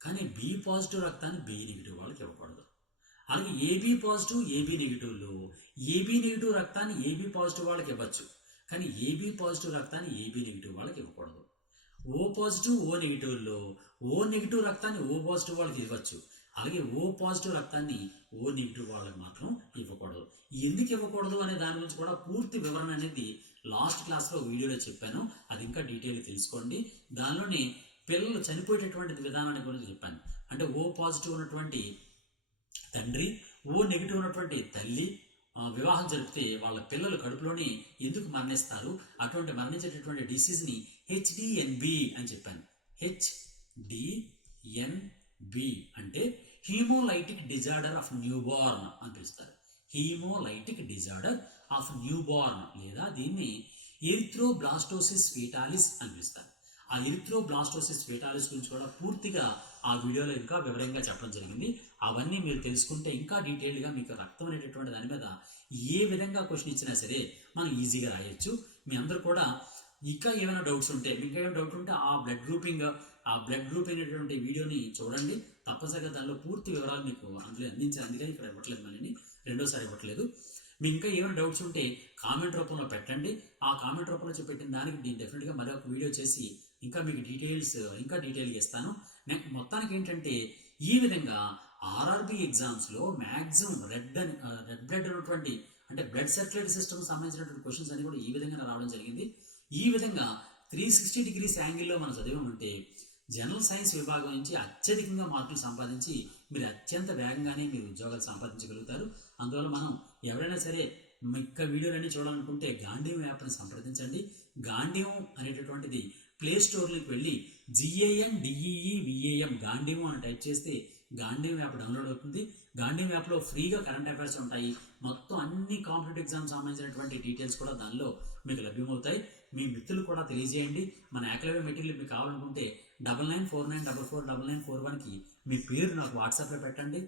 కానీ బి పాజిటివ్ రక్తాన్ని బి నెగిటివ్ వాళ్ళకి ఇవ్వకూడదు. అలాగే ఏబి పాజిటివ్ ఏబి నెగిటివ్లో ఏబి నెగిటివ్ రక్తాన్ని ఏబి పాజిటివ్ వాళ్ళకి ఇవ్వచ్చు, కానీ ఏబి పాజిటివ్ రక్తాన్ని ఏబి నెగిటివ్ వాళ్ళకి ఇవ్వకూడదు. ఓ పాజిటివ్ ఓ నెగిటివ్లో ఓ నెగిటివ్ రక్తాన్ని ఓ పాజిటివ్ వాళ్ళకి ఇవ్వచ్చు, అలాగే ఓ పాజిటివ్ రక్తాన్ని ఓ నెగిటివ్ వాళ్ళకి మాత్రం ఇవ్వకూడదు. ఎందుకు ఇవ్వకూడదు అనే దాని గురించి కూడా పూర్తి వివరణ అనేది లాస్ట్ క్లాస్లో వీడియోలో చెప్పాను, అది ఇంకా డీటెయిల్గా తెలుసుకోండి. దానిలోనే పిల్లలు చనిపోయేటటువంటి విధానాన్ని గురించి చెప్పాను. అంటే ఓ పాజిటివ్ ఉన్నటువంటి తండ్రి ఓ నెగిటివ్ ఉన్నటువంటి తల్లి వివాహం జరిపితే వాళ్ళ పిల్లలు కడుపులోనే ఎందుకు మరణిస్తారు, అటువంటి మరణించేటటువంటి డిసీజ్ని HDNB అని చెప్పాను. HDNB అంటే హీమోలైటిక్ డిజార్డర్ ఆఫ్ న్యూబార్న్ అని పిలుస్తారు. హీమోలైటిక్ డిజార్డర్ ఆఫ్ న్యూబార్న్ లేదా దీన్ని ఎరిథ్రోబ్లాస్టోసిస్ ఫీటాలిస్ అని పిలుస్తారు. ఆ ఎరిథ్రోబ్లాస్టోసిస్ ఫీటాలిస్ గురించి కూడా పూర్తిగా ఆ వీడియోలో ఇంకా వివరంగా చెప్పడం జరిగింది. అవన్నీ మీరు తెలుసుకుంటే ఇంకా డీటెయిల్గా మీకు రక్తం అనేటటువంటి దాని మీద ఏ విధంగా క్వశ్చన్ ఇచ్చినా సరే మనం ఈజీగా రాయొచ్చు. మీ అందరూ కూడా ఇంకా ఏమైనా డౌట్స్ ఉంటే ఆ బ్లడ్ గ్రూప్ అనేటువంటి వీడియోని చూడండి. తప్పనిసరిగా దానిలో పూర్తి వివరాలు మీకు అందులో అందించాను. అందుకని ఇక్కడ ఇవ్వట్లేదు, మళ్ళీ రెండోసారి ఇవ్వట్లేదు. మీకు ఇంకా ఏమైనా డౌట్స్ ఉంటే కామెంట్ రూపంలో పెట్టండి. ఆ కామెంట్ రూపంలో పెట్టిన దానికి నేను డెఫినెట్గా మరొక వీడియో చేసి ఇంకా మీకు ఇంకా డీటెయిల్గా ఇస్తాను. మొత్తానికి ఏంటంటే ఈ విధంగా RRB ఎగ్జామ్స్లో మ్యాక్సిమం రెడ్ బ్లడ్ ఉన్నటువంటి అంటే బ్లడ్ సర్క్యులేటరీ సిస్టమ్ సంబంధించినటువంటి క్వశ్చన్స్ అన్ని కూడా ఈ విధంగా రావడం జరిగింది. ఈ విధంగా 360 degrees యాంగిల్లో మనం చదివామంటే జనరల్ సైన్స్ విభాగం నుంచి అత్యధికంగా మార్కులు సంపాదించి మీరు అత్యంత వేగంగానే మీరు ఉద్యోగాలు సంపాదించగలుగుతారు. అందువల్ల మనం ఎవరైనా సరే ఇంకా వీడియోలన్నీ చూడాలనుకుంటే గాంధీవం యాప్ని సంప్రదించండి. గాంధీవం అనేటటువంటిది ప్లే స్టోర్లోకి వెళ్ళి GANDEEVAM గాంధీవం అని టైప్ చేస్తే గాంధీవం యాప్ డౌన్లోడ్ అవుతుంది. గాంధీవం యాప్లో ఫ్రీగా కరెంట్ అఫైర్స్ ఉంటాయి. మొత్తం అన్ని కాంపిటేటివ్ ఎగ్జామ్స్ సంబంధించినటువంటి డీటెయిల్స్ కూడా దానిలో మీకు లభ్యమవుతాయి. మీ మిత్రులు కూడా తెలియజేయండి. మన ఏకలవ్య మెటీరియల్ మీకు కావాలనుకుంటే 9949449941కి మీ పేరు నాకు వాట్సాప్లో పెట్టండి.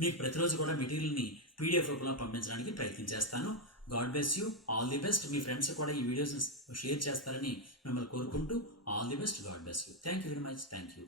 మీకు ప్రతిరోజు కూడా మెటీరియల్ని PDF రూపంలో పంపించడానికి ప్రయత్నం చేస్తాను. God bless you, all the best. Me friends కూడా ఈ వీడియోస్ షేర్ చేస్తారని మిమ్మల్ని కోరుకుంటూ all the best, God bless you. Thank you very much. Thank you.